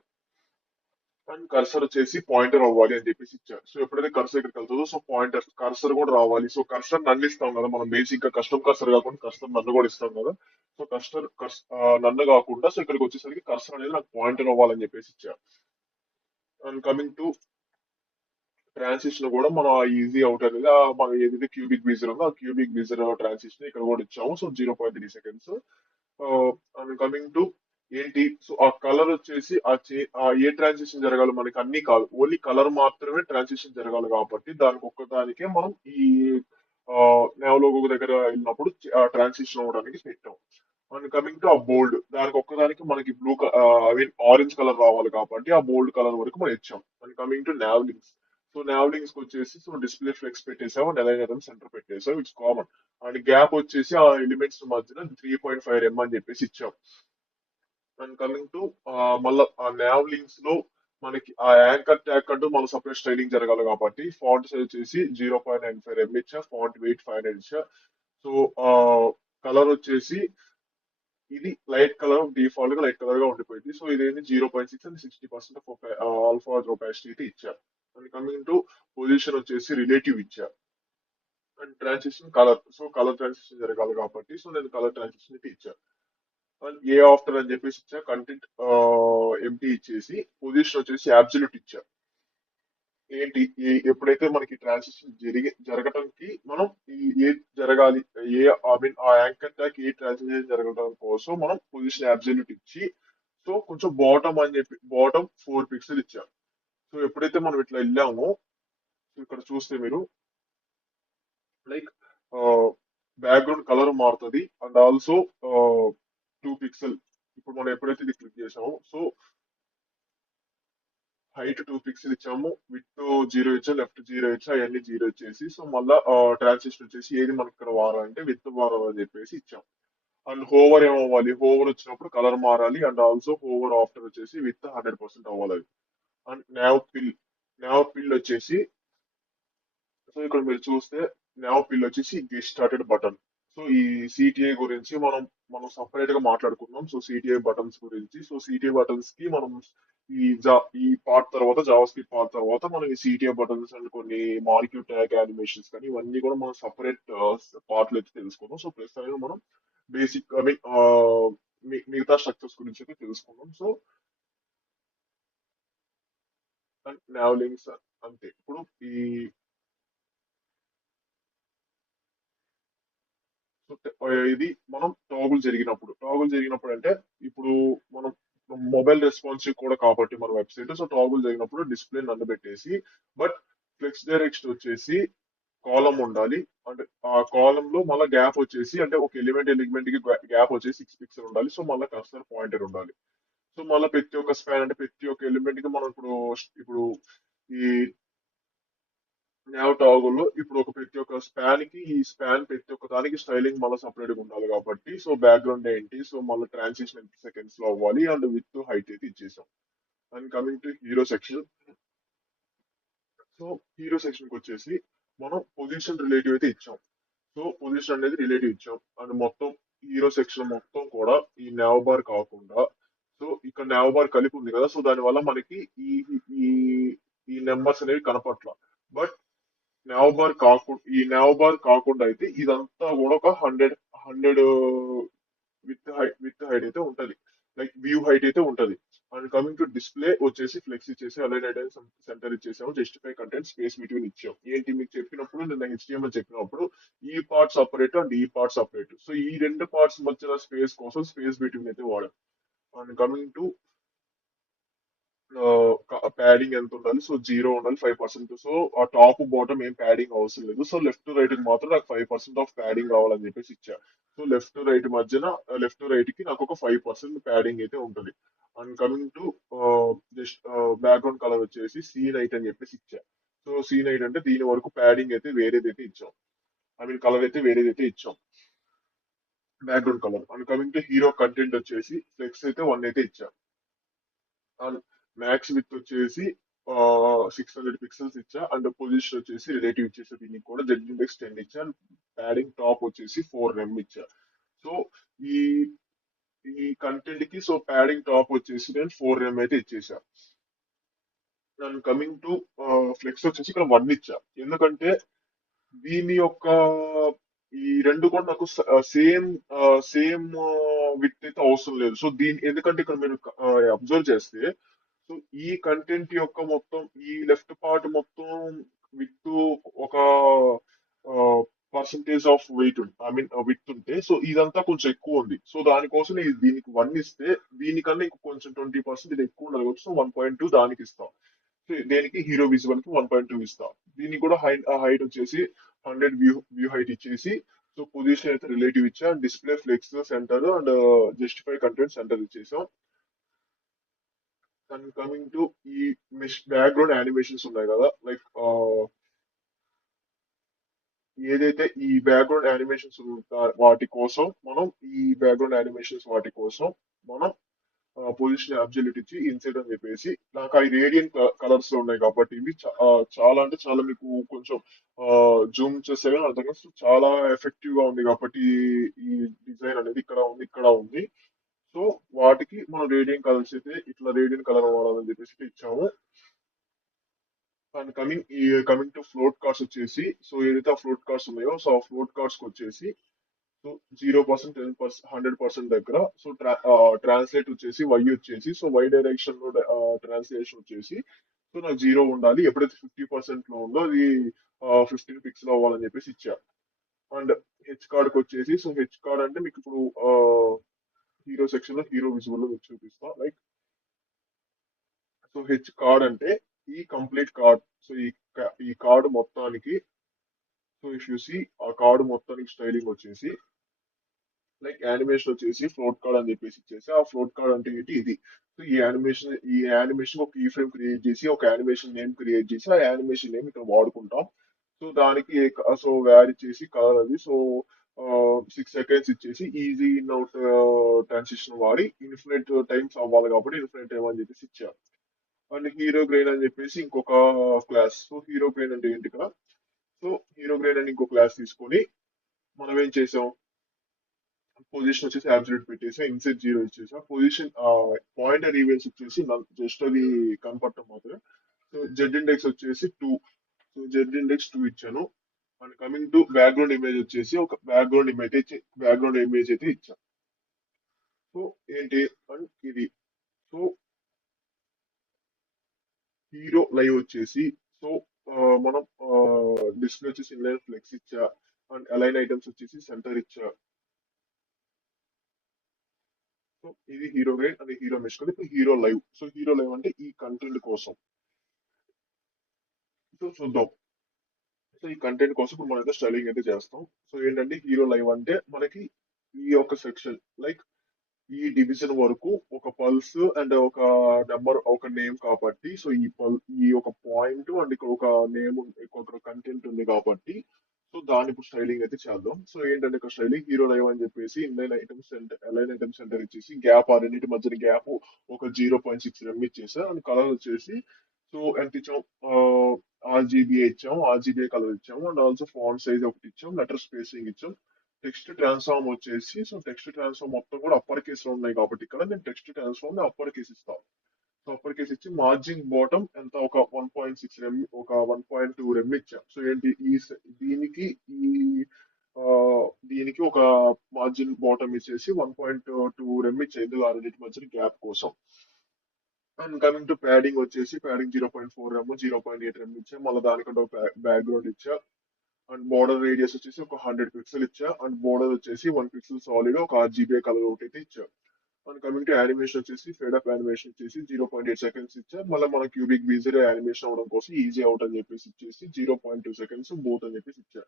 అండ్ కర్సర్ వచ్చేసి పాయింటర్ అవ్వాలి అని చెప్పేసి ఇచ్చా. సో ఎప్పుడైతే కర్సర్ ఇక్కడికి వెళ్తుందో, సో పాయింటర్ కర్సర్ కూడా రావాలి. సో కర్సర్ నన్ను ఇస్తాం కదా మనం, బేసిక్ గా కస్టమ్ కర్సర్ కాకుండా కస్టమ్ నన్ను కూడా ఇస్తాం కదా. సో నన్ను కాకుండా, సో ఇక్కడికి వచ్చేసరికి కర్సర్ అనేది నాకు పాయింటర్ అవ్వాలని చెప్పేసి ఇచ్చా. అండ్ కమింగ్ టు ట్రాన్సిషన్ కూడా మనం ఈజీ అవుట్ అనేది మనం ఏదైతే క్యూబిక్ బీజర్ ఉందో ఆ క్యూబిక్ బీజర్ ట్రాన్సిషన్ ఇక్కడ కూడా ఇచ్చాము. So 0.3 seconds. And coming to ఏంటి, సో ఆ కలర్ వచ్చేసి ఆ ఏ ట్రాన్సిషన్ జరగాలి మనకి అన్ని కాదు, ఓన్లీ కలర్ మాత్రమే ట్రాన్సిషన్ జరగాలి కాబట్టి దానికి ఒక్కదానికే మనం ఈ నేవలోగో దగ్గర వెళ్ళినప్పుడు ట్రాన్సిషన్ అవ్వడానికి పెట్టాం. అండ్ కమింగ్ టు ఆ బోల్డ్, దానికి ఒక్కదానికి మనకి ఐ మీన్ ఆరెంజ్ కలర్ రావాలి కాబట్టి ఆ బోల్డ్ కలర్ వరకు మనం ఇచ్చాం. అండ్ కమింగ్ టు నావ్లింగ్స్, సో నావ్లింగ్స్ వచ్చేసి సో డిస్ప్లే ఫ్లెక్స్ పెట్టేసాం అండ్ అలైన్ సెంటర్ పెట్టేసాం, ఇట్స్ కామన్. అండ్ గ్యాప్ వచ్చేసి ఆ ఎలిమెంట్స్ మధ్యన 3.5 అని చెప్పేసి ఇచ్చాం. అండ్ కమింగ్ టు మళ్ళీ ఆ నావ్ లింక్స్ లో మనకి ఆ యాంకర్ ట్యాగ్ అంటూ మన సపరేట్ స్టైలింగ్ జరగాలి కాబట్టి ఫాంట్ సైజ్ వచ్చేసి 0.95 ఇచ్చా. ఫాంట్ వెయిట్ 500 ఇచ్చా. సో కలర్ వచ్చేసి ఇది లైట్ కలర్, డిఫాల్ట్ గా లైట్ కలర్ గా ఉండిపోయింది. సో ఇదేంటి 0.6 అండ్ 60% ఆల్ఫా ఒపాసిటీ ఇచ్చా. అండ్ కమింగ్ టు పొజిషన్ వచ్చేసి రిలేటివ్ ఇచ్చా. And transition colour, so colour transition జరగాలి కాబట్టి సో నేను కలర్ ట్రాన్సిషన్ ఇచ్చా. అండ్ ఏ ఆఫ్టర్ అని చెప్పేసి ఇచ్చా. కంటెంట్ ఎంటీ ఇచ్చేసి పొజిషన్ వచ్చేసి అబ్సల్యూట్ ఇచ్చా. ఏంటి ఎప్పుడైతే మనకి ట్రాన్సిషన్ జరగటానికి మనం ఏ జరగాలి, ఏ ఐ మీన్ ఆ యాంకర్ ట్యాగ్ ఏ ట్రాన్సిషన్ జరగడం కోసం మనం పొజిషన్ అబ్సల్యూట్ ఇచ్చి, సో కొంచెం బాటమ్ అని చెప్పి బాటమ్ 4 పిక్సెల్ ఇచ్చా. సో ఎప్పుడైతే మనం ఇట్లా వెళ్ళామో, సో ఇక్కడ చూస్తే మీరు లైక్ బ్యాక్గ్రౌండ్ కలర్ మారుతుంది. అండ్ ఆల్సో 2 పిక్సెల్, ఇప్పుడు మనం ఎప్పుడైతే ఇది క్లిక్ చేసామో, సో హైట్ 2 పిక్సెల్ ఇచ్చాము, విత్ 0 ఇచ్చా, లెఫ్ట్ 0 ఇచ్చా, అవన్నీ 0 ఇచ్చేసి సో మళ్ళా ట్రాన్సిషన్ వచ్చేసి ఏది మనకి ఇక్కడ వారాలంటే విత్ వారాలని చెప్పేసి ఇచ్చాం. అండ్ హోవర్ ఏమవ్వాలి, హోవర్ వచ్చినప్పుడు కలర్ మారాలి. అండ్ ఆల్సో హోవర్ ఆఫ్టర్ వచ్చేసి విత్ 100% అవ్వాలి. అండ్ నావ్ పిల్ వచ్చేసి, సో ఇక్కడ మీరు చూస్తే నావ్ పిల్ వచ్చేసి గెట్ స్టార్టెడ్ బటన్. సో ఈ సిటిఐ గురించి మనం సపరేట్ గా మాట్లాడుకున్నాం. సో సిటిఐ బటన్స్ గురించి, సో సిటిఐ బటన్స్ కి మనం ఈ పార్ట్ తర్వాత జావా స్క్రిప్ట్ పార్ట్ తర్వాత మనం ఈ సిటిఐ బటన్స్ అండ్ కొన్ని మాలిక్యూ ట్యాగ్ యానిమేషన్స్ కానీ ఇవన్నీ కూడా మనం సపరేట్ పార్ట్లు అయితే తెలుసుకున్నాం. సో ప్రస్తుతానికి మనం బేసిక్ ఐ మీన్ మిగతా స్ట్రక్చర్స్ గురించి అయితే తెలుసుకున్నాం. సో నావ్ లింక్స్ అంతే. ఇప్పుడు ఈ సో ఇది మనం టాగుల్ జరిగినప్పుడు అంటే ఇప్పుడు మనం మొబైల్ రెస్పాన్సివ్ కూడా కాబట్టి మన వెబ్సైట్, సో టాగుల్ జరిగినప్పుడు డిస్ప్లే నన్ను పెట్టేసి, బట్ ఫ్లెక్స్ డైరెక్షన్ వచ్చేసి కాలం ఉండాలి. అంటే ఆ కాలం లో మళ్ళీ గ్యాప్ వచ్చేసి అంటే ఒక ఎలిమెంట్ కి గ్యాప్ వచ్చేసి 6 పిక్సెల్ ఉండాలి. సో మళ్ళీ కర్సర్ పాయింటర్ ఉండాలి. సో మళ్ళీ ప్రతి ఒక్క స్పాన్ అంటే ప్రతి ఒక్క ఎలిమెంట్ కి మనం ఇప్పుడు ఈ నావ్ టాగుల్లో ఇప్పుడు ప్రతి ఒక్క స్పాన్ కి ఈ స్పాన్ ప్రతి ఒక్క దానికి స్టైలింగ్ మళ్ళీ సపరేట్ గా ఉండాలి కాబట్టి సో బ్యాక్గ్రౌండ్ ఏంటి, సో మళ్ళీ ట్రాన్సిషన్ ఎంత సెకండ్స్ లో అవ్వాలి అండ్ విత్ హైట్ అయితే ఇచ్చేసాం. And coming to hero section, so hero section కి వచ్చేసి మనం పొజిషన్ రిలేటివ్ అయితే ఇచ్చాం. సో పొజిషన్ అనేది రిలేటివ్ ఇచ్చాం అండ్ మొత్తం హీరో సెక్షన్ మొత్తం కూడా ఈ nav బార్ కాకుండా, సో ఇక్కడ nav బార్ కలిపి ఉంది కదా, సో దాని వల్ల మనకి ఈ ఈ ఈ నెంబర్స్ అనేవి కనపట్ల. బట్ nav బార్ కాకుండా అయితే ఇదంతా కూడా ఒక 100 విత్ హైట్ అయితే ఉంటది. లైక్ వ్యూ హైట్ అయితే ఉంటది. అండ్ కమింగ్ టు డిస్ప్లే వచ్చేసి ఫ్లెక్స్ ఇచ్చేసి అలైన్ ఐటమ్స్ సెంటర్ ఇచ్చేసాము, జస్టిఫై కంటెంట్ స్పేస్ బిట్వీన్ ఇచ్చాం. ఏంటి మీకు చెప్పినప్పుడు నిన్న HTML చెప్పినప్పుడు ఈ పార్ట్ సపరేట్ అండ్ ఈ పార్ట్ సపరేట్, సో ఈ రెండు పార్ట్స్ మధ్యన స్పేస్ కోసం స్పేస్ బిట్వీన్ అయితే వాడాం. అండ్ కమింగ్ టు ప్యాడింగ్ ఎంత ఉండాలి, సో 0 ఉండాలి, 5%. సో ఆ టాప్ బాటమ్ ఏం ప్యాడింగ్ అవసరం లేదు. సో లెఫ్ట్ టు రైట్ కి మాత్రం నాకు 5% ఆఫ్ ప్యాడింగ్ కావాలని చెప్పేసి ఇచ్చా. సో లెఫ్ట్ టు రైట్ మధ్యన, లెఫ్ట్ టు రైట్ కి నాకు ఒక 5% ప్యాడింగ్ అయితే ఉంటుంది. And coming to just background colour వచ్చేసి సీ నైట్ అని చెప్పేసి ఇచ్చా. సో సీ నైట్ అంటే దీని వరకు ప్యాడింగ్ అయితే వేరేదైతే ఇచ్చాం, ఐ మీన్ కలర్ అయితే వేరేదైతే ఇచ్చాం, background colour. And coming to hero content వచ్చేసి ఫ్లెక్స్ అయితే 1 అయితే ఇచ్చా. అండ్ మ్యాక్స్ విత్ వచ్చేసి 600 పిక్సెల్స్ ఇచ్చా. అండ్ పొజిషన్ వచ్చేసి రిలేటివ్ ఇచ్చేసి దీనికి కూడా జెడ్ ఇండెక్స్ 10 ఇచ్చా. అండ్ ప్యాడింగ్ టాప్ వచ్చేసి 4 rem ఇచ్చా. సో ఈ ఈ కంటెంట్ కి సో ప్యాడింగ్ టాప్ వచ్చేసి నేను 4 rem అయితే ఇచ్చేసా. అండ్ కమింగ్ టు ఫ్లెక్స్ వచ్చేసి ఇక్కడ 1 ఇచ్చా. ఎందుకంటే దీని యొక్క ఈ రెండు కూడా నాకు సేమ్ సేమ్ విత్ అయితే అవసరం లేదు. సో దీని ఎందుకంటే ఇక్కడ మీరు అబ్జర్వ్ చేస్తే, సో ఈ కంటెంట్ యొక్క మొత్తం ఈ లెఫ్ట్ పార్ట్ మొత్తం విత్ ఒక percentage of weight I mean with ఉంటే, సో ఇదంతా కొంచెం ఎక్కువ ఉంది. సో దానికోసం నేను దీనికి 1 ఇస్తే దీనికన్నా ఇంకో కొంచెం 20% ఇది ఎక్కువ ఉండాలి. సో 1.2 దానికి ఇస్తాం. సో దేనికి హీరో విజువల్ కి 1.2 ఇస్తాం. దీనికి కూడా హైట్ వచ్చేసి 100 వ్యూ హైట్ ఇచ్చేసి, సో పొజిషన్ అయితే రిలేటివ్ ఇచ్చా, display flex center and justify content center ఇచ్చేసాం. అండ్ కమింగ్ టు ఈ మెష్ బ్యాక్గ్రౌండ్ యానిమేషన్స్ ఉన్నాయి కదా, లైక్ ఏదైతే ఈ బ్యాక్గ్రౌండ్ యానిమేషన్స్ వాటి కోసం మనం ఈ బ్యాక్గ్రౌండ్ యానిమేషన్స్ వాటి కోసం మనం పొజిషన్ అబ్జల్యూట్ ఇచ్చి ఇన్సెట్ అని చెప్పేసి, నాకు అవి రేడియంట్ కలర్స్ లో ఉన్నాయి కాబట్టి ఇవి చాలా అంటే చాలా మీకు కొంచెం జూమ్ చేస్తే కానీ అర్థం కాదు. So, చాలా ఎఫెక్టివ్ గా ఉంది కాబట్టి ఈ డిజైన్ అనేది ఇక్కడ ఉంది, ఇక్కడ ఉంది. సో వాటికి మనం రేడియంట్ కలర్స్ అయితే ఇట్లా రేడియంట్ కలర్ వాడాలని చెప్పేసి ఇచ్చాము. And coming to float cards వచ్చేసి, సో ఏదైతే ఆ ఫ్లోట్ కార్డ్స్ ఉన్నాయో, సో ఆ ఫ్లోట్ కార్డ్స్ వచ్చేసి సో 0%, 10%, 100% దగ్గర. సో ట్రాన్స్లేట్ వచ్చేసి వై వచ్చేసి, సో వై డైరెక్షన్ లో ట్రాన్స్లేషన్ వచ్చేసి, సో నాకు 0 ఉండాలి. ఎప్పుడైతే 50% లో ఉందో అది 15 పిక్సెల్ అవ్వాలని చెప్పేసి ఇచ్చా. అండ్ హెచ్ కార్డ్ కి వచ్చేసి, సో హెచ్ కార్డ్ అంటే మీకు ఇప్పుడు హీరో సెక్షన్ లో హీరో విజువల్ లో మీకు చూపిస్తా. లైక్ సో హెచ్ కార్డ్ అంటే ఈ కంప్లీట్ కార్డ్. సో ఈ కార్డు మొత్తానికి, సో ఇఫ్ యూ సీ ఆ కార్డు మొత్తానికి స్టైలింగ్ వచ్చేసి లైక్ యానిమేషన్ వచ్చేసి ఫ్లోట్ కార్డ్ అని చెప్పేసి ఇచ్చేసి, ఆ ఫ్లోట్ కార్డ్ అంటే ఏంటి ఇది. సో ఈ యానిమేషన్ ఒక ఈ ఫ్రేమ్ క్రియేట్ చేసి ఒక యానిమేషన్ నేమ్ క్రియేట్ చేసి ఆ యానిమేషన్ నేమ్ ఇక్కడ వాడుకుంటాం. సో దానికి సో వ్యారీ చేసి కలర్ అది, సో 6 seconds ఇచ్చేసి ఈజీ ఇన్ అవుట్ ట్రాన్సిషన్ వాడి ఇన్ఫినిట్ టైమ్స్ అవ్వాలి కాబట్టి ఇన్ఫినిట్ టైం అని చెప్పేసి ఇచ్చారు. అండ్ హీరో గ్రెయిన్ అని చెప్పేసి ఇంకొక క్లాస్. సో హీరో గ్రెయిన్ అంటే ఏంటి ఇక్కడ, సో హీరో గ్రెయిన్ అని ఇంకో క్లాస్ తీసుకొని మనం ఏం చేసాం, పొజిషన్ వచ్చేసి అబ్సల్యూట్ పెట్టేసి ఇన్సెట్ 0 ఇచ్చేసా. పొజిషన్ పాయింటర్ ఈవెంట్స్ వచ్చేసి జస్ట్ అది కనపడటం మాత్రమే. సో జెడ్ ఇండెక్స్ వచ్చేసి 2, సో జెడ్ ఇండెక్స్ 2 ఇచ్చాను. And coming to background image వచ్చేసి ఒక బ్యాక్గ్రౌండ్ ఇమేజ్ అయితే ఇచ్చాను. సో ఏంటి అండ్ ఇది, సో హీరో లైవ్ వచ్చేసి, సో మనం డిస్ప్లే వచ్చేసి ఇన్లైన్ ఫ్లెక్స్ ఇచ్చా. అండ్ అలైన్ ఐటమ్స్ వచ్చేసి సెంటర్ ఇచ్చా. సో ఇది hero guide and hero mesh కదా. ఇప్పుడు hero live, so hero live అంటే ఈ కంటెంట్ కోసం. సో చూద్దాం. సో ఈ కంటెంట్ కోసం ఇప్పుడు మనం అయితే స్టైలింగ్ అయితే చేస్తాం. సో ఏంటంటే హీరో లైవ్ అంటే మనకి ఈ యొక్క సెక్షన్ లైక్ ఈ డివిజన్ వరకు ఒక పల్స్ అండ్ ఒక నెంబర్ ఒక నేమ్ కాబట్టి, సో ఈ ఒక పాయింట్ అండ్ ఇక్కడ ఒక నేమ్ ఒక కంటెంట్ ఉంది కాబట్టి, సో దాని ఇప్పుడు స్టైలింగ్ అయితే చేద్దాం. సో ఏంటంటే ఇక్కడ స్టైలింగ్ హీరో లైవ్ అని చెప్పేసి inline items centre align item centre ఇచ్చేసి గ్యాప్ ఆ రెండింటి మధ్యన గ్యాప్ ఒక 0.6 rem ఇచ్చేసా. అండ్ కలర్ వచ్చేసి సో ఎంత ఇచ్చాం, ఆర్జీబీ ఇచ్చాం, ఆర్జీబీ కలర్ ఇచ్చాము, అండ్ ఆల్సో ఫాంట్ సైజ్ ఒకటి ఇచ్చాం, లెటర్ స్పేసింగ్ ఇచ్చాం. టెక్స్ట్ ట్రాన్స్ఫార్మ్ వచ్చేసి, సో టెక్స్ట్ ట్రాన్స్ఫార్మ్ మొత్తం కూడా అప్పర్ కేసులో ఉన్నాయి కాబట్టి ఇక్కడ నేను టెక్స్ట్ ట్రాన్స్ఫార్మ్ అప్పర్ కేసు ఇస్తాను. సో అప్పర్ కేసు ఇచ్చి మార్జిన్ బాటమ్ ఎంత ఒక 1.6 ఒక 1.2 ఇచ్చాం. సో ఏంటి దీనికి ఈ ఆ, దీనికి ఒక మార్జిన్ బాటమ్ ఇచ్చేసి 1.2 ఇచ్చాయి, ఇందులో ఆ రెండింటి మధ్య గ్యాప్ కోసం. అండ్ కమింగ్ టు ప్యాడింగ్ వచ్చేసి, ప్యాడింగ్ 0.4 0.8 ఇచ్చా, మళ్ళీ దానికంటే ఒక బ్యాక్గ్రౌండ్ ఇచ్చా. అండ్ బోర్డర్ రేడియస్ వచ్చేసి ఒక 100 పిక్సెల్ ఇచ్చా, అండ్ బోర్డర్ వచ్చేసి 1 పిక్సెల్ సాలిడ్ ఒక RGB కలర్ ఒకటి అయితే ఇచ్చా. అండ్ కమింగ్ టు యానిమేషన్ వచ్చేసి, ఫేడ్ అప్ యానిమేషన్ వచ్చేసి 0.8 సెకండ్స్ ఇచ్చా. మళ్ళీ మన క్యూబిక్ బీజర్ యానిమేషన్ అవడం కోసం ఈజీ అవుట్ అని చెప్పేసి ఇచ్చేసి 0.2 సెకండ్స్ బూత్ అని చెప్పేసి ఇచ్చా.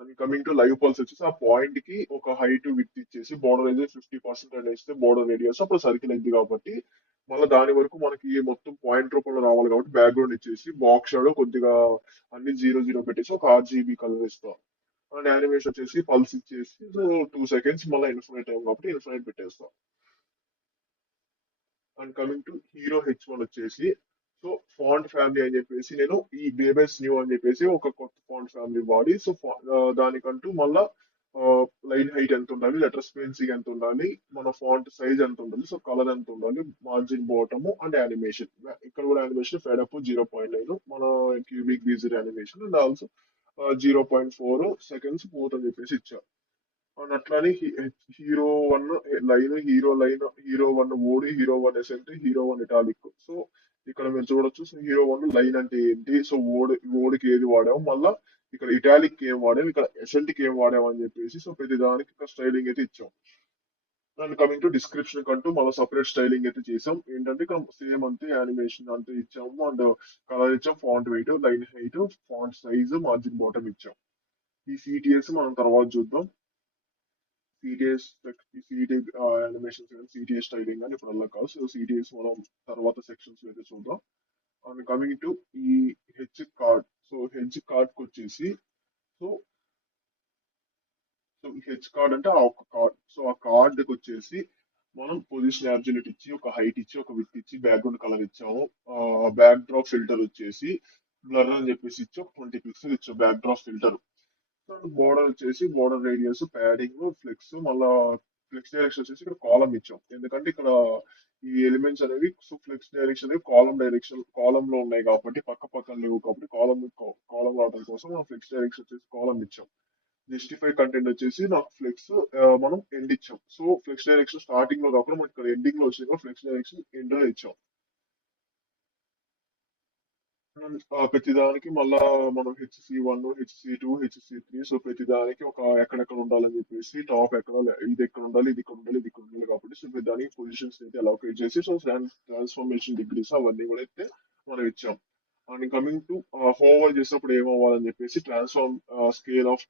And coming to live pulse వచ్చేసి, ఆ పాయింట్ కి ఒక హైట్ విత్ ఇచ్చేసి బోర్డర్ అయితే 50% అని ఇస్తే బోర్డర్ రేడియస్ అప్పుడు సర్కిల్ అయింది కాబట్టి మళ్ళీ దాని వరకు మనకి మొత్తం పాయింట్ రూపంలో రావాలి కాబట్టి బ్యాక్గ్రౌండ్ ఇచ్చేసి బాక్స్ షాడో కొద్దిగా అన్ని 0 0 పెట్టేసి ఒక RGB కలర్ ఇస్తాం. అండ్ యానిమేషన్ వచ్చేసి పల్స్ ఇచ్చేసి 2 సెకండ్స్, మళ్ళీ ఇన్ఫినైట్ టైం కాబట్టి ఇన్ఫినైట్ పెట్టేస్తాం. And coming to hero H1 వచ్చేసి, సో ఫాంట్ ఫ్యామిలీ అని చెప్పేసి నేను ఈ బేబెస్ న్యూ అని చెప్పేసి ఒక కొత్త ఫాంట్ ఫ్యామిలీ వాడి, సో దానికంటూ మళ్ళా లైన్ హైట్ ఎంత ఉండాలి, లెటర్ స్పేసింగ్ ఎంత ఉండాలి, మన ఫాంట్ సైజ్ ఎంత ఉండాలి, సో కలర్ ఎంత ఉండాలి, మార్జిన్ బాటమ్ అండ్ యానిమేషన్. ఇక్కడ కూడా యానిమేషన్ ఫెడ్ అప్ 0.9 మన cubic bezier animation, and also 0.4 seconds పోత్ అని చెప్పేసి ఇచ్చా. అవును అట్లానే hero one line, hero one ఓడి, hero 1 accent, hero 1 italic. So ఇక్కడ మీరు చూడొచ్చు, సో హీరో 1 లైన్ అంటే ఏంటి, సో ఓడికి ఏది వాడాము, మళ్ళా ఇక్కడ ఇటాలిక్ కి ఏం వాడాము, ఇక్కడ ఎసెంట్ కి ఏం వాడాము అని చెప్పేసి, సో ప్రతి దానికి ఒక స్టైలింగ్ అయితే ఇచ్చాం. అండ్ కమింగ్ టు డిస్క్రిప్షన్ కంటూ మళ్ళీ సపరేట్ స్టైలింగ్ అయితే చేసాం. ఏంటంటే ఇక్కడ సేమ్ అంతే యానిమేషన్ అంతే ఇచ్చాము, అండ్ కలర్ ఇచ్చాం, font wait, line height, font size, margin bottom ఇచ్చాం. ఈ సిటిఎస్ మనం తర్వాత చూద్దాం. సిటిఎస్ సిటీ యానిమేషన్స్ కానీ సిటిఎస్ స్టైలింగ్ కానీ ఇప్పుడు అలా కాదు. సో సిటిఎస్ మనం తర్వాత సెక్షన్స్ అయితే చూద్దాం. అండ్ కమింగ్ టు ఈ కార్డ్. సో కార్డ్ కి వచ్చేసి, సో సో కార్డ్ అంటే ఆ ఒక కార్డ్. సో ఆ కార్డ్ కి వచ్చేసి మనం పొజిషన్ అబ్జల్యూట్ ఇచ్చి, ఒక హైట్ ఇచ్చి, ఒక విత్ ఇచ్చి, బ్యాక్గ్రౌండ్ కలర్ ఇచ్చాము. బ్యాక్ డ్రాప్ ఫిల్టర్ వచ్చేసి బ్లర్ అని చెప్పేసి ఇచ్చి ఒక 20 పిక్సెల్ ఇచ్చాం బ్యాక్ డ్రాప్ ఫిల్టర్. బోర్డర్ వచ్చేసి బోర్డర్ రేడియస్, ప్యాడింగ్, ఫ్లెక్స్, మళ్ళా ఫ్లెక్స్ డైరెక్షన్ వచ్చేసి ఇక్కడ కాలం ఇచ్చాం. ఎందుకంటే ఇక్కడ ఈ ఎలిమెంట్స్ అనేవి, సో ఫ్లెక్స్ డైరెక్షన్ అనేవి కాలం లో ఉన్నాయి కాబట్టి పక్క పక్కన లేవు కాబట్టి కాలం రావడం కోసం మనం ఫ్లెక్స్ డైరెక్షన్ వచ్చేసి కాలం ఇచ్చాం. జస్టిఫై కంటెంట్ వచ్చేసి నాకు ఫ్లెక్స్ మనం ఎండ్ ఇచ్చాం. సో ఫ్లెక్స్ డైరెక్షన్ స్టార్టింగ్ లో కాకుండా మనకి ఇక్కడ ఎండింగ్ లో వచ్చింది, ఫ్లెక్స్ డైరెక్షన్ ఎండ్ లో ఇచ్చాం. ప్రతిదానికి మళ్ళా మనం HC1, HC2, HC3, సో ప్రతిదానికి ఒక ఎక్కడెక్కడ ఉండాలని చెప్పేసి, టాప్ ఎక్కడ, ఇది ఎక్కడ ఉండాలి, ఇది ఇక్కడ ఉండాలి, ఇది ఇక్కడ ఉండాలి కాబట్టి, సో ప్రతిదానికి పొజిషన్స్ అయితే అలొకేట్ చేసి, సో ట్రాన్స్ఫర్మేషన్ డిగ్రీస్ అవన్నీ కూడా అయితే మనం ఇచ్చాం. అండ్ కమింగ్ టు హోవర్ చేసినప్పుడు ఏమవ్వాలని చెప్పేసి, ట్రాన్స్ఫార్మ్ స్కేల్ ఆఫ్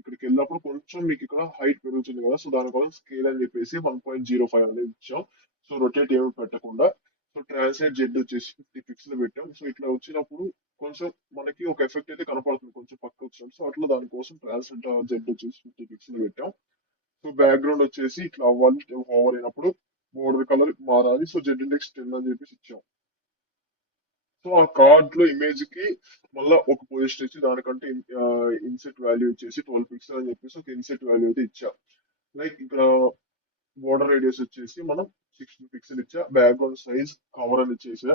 ఇక్కడికి వెళ్ళినప్పుడు కొంచెం మీకు ఇక్కడ హైట్ పెరుగుతుంది కదా, సో దానికోసం స్కేల్ అని చెప్పేసి 1.05 అనేది ఇచ్చాం. సో రొటేట్ ఏమి పెట్టకుండా, సో ట్రాన్స్లేట్ జెడ్ వచ్చేసి 50 పిక్సెల్ పెట్టాం. సో ఇట్లా వచ్చినప్పుడు కొంచెం మనకి ఒక ఎఫెక్ట్ అయితే కనపడుతుంది కొంచెం పక్క వచ్చినప్పుడు, సో అట్లా దానికోసం ట్రాన్స్లేట్ జెడ్ వచ్చేసి 50 పిక్సెల్ పెట్టాం. సో బ్యాక్గ్రౌండ్ వచ్చేసి ఇట్లా అవ్వాలి, ఓవర్ అయినప్పుడు బోర్డర్ కలర్ మారాలి, సో జెడ్ ఇండెక్స్ 10 అని చెప్పేసి ఇచ్చాం. సో ఆ కార్డ్ లో ఇమేజ్ కి మళ్ళీ ఒక పొజిషన్ ఇచ్చి దానికంటే ఇన్సెట్ వాల్యూ వచ్చేసి 12 పిక్సెల్ అని చెప్పేసి ఒక ఇన్సెట్ వాల్యూ అయితే ఇచ్చాం. లైక్ ఇక్కడ బోర్డర్ రేడియస్ వచ్చేసి మనం 16 పిక్సెల్ ఇచ్చా, బ్యాక్గ్రౌండ్ సైజ్ కవర్ అని ఇచ్చేసా.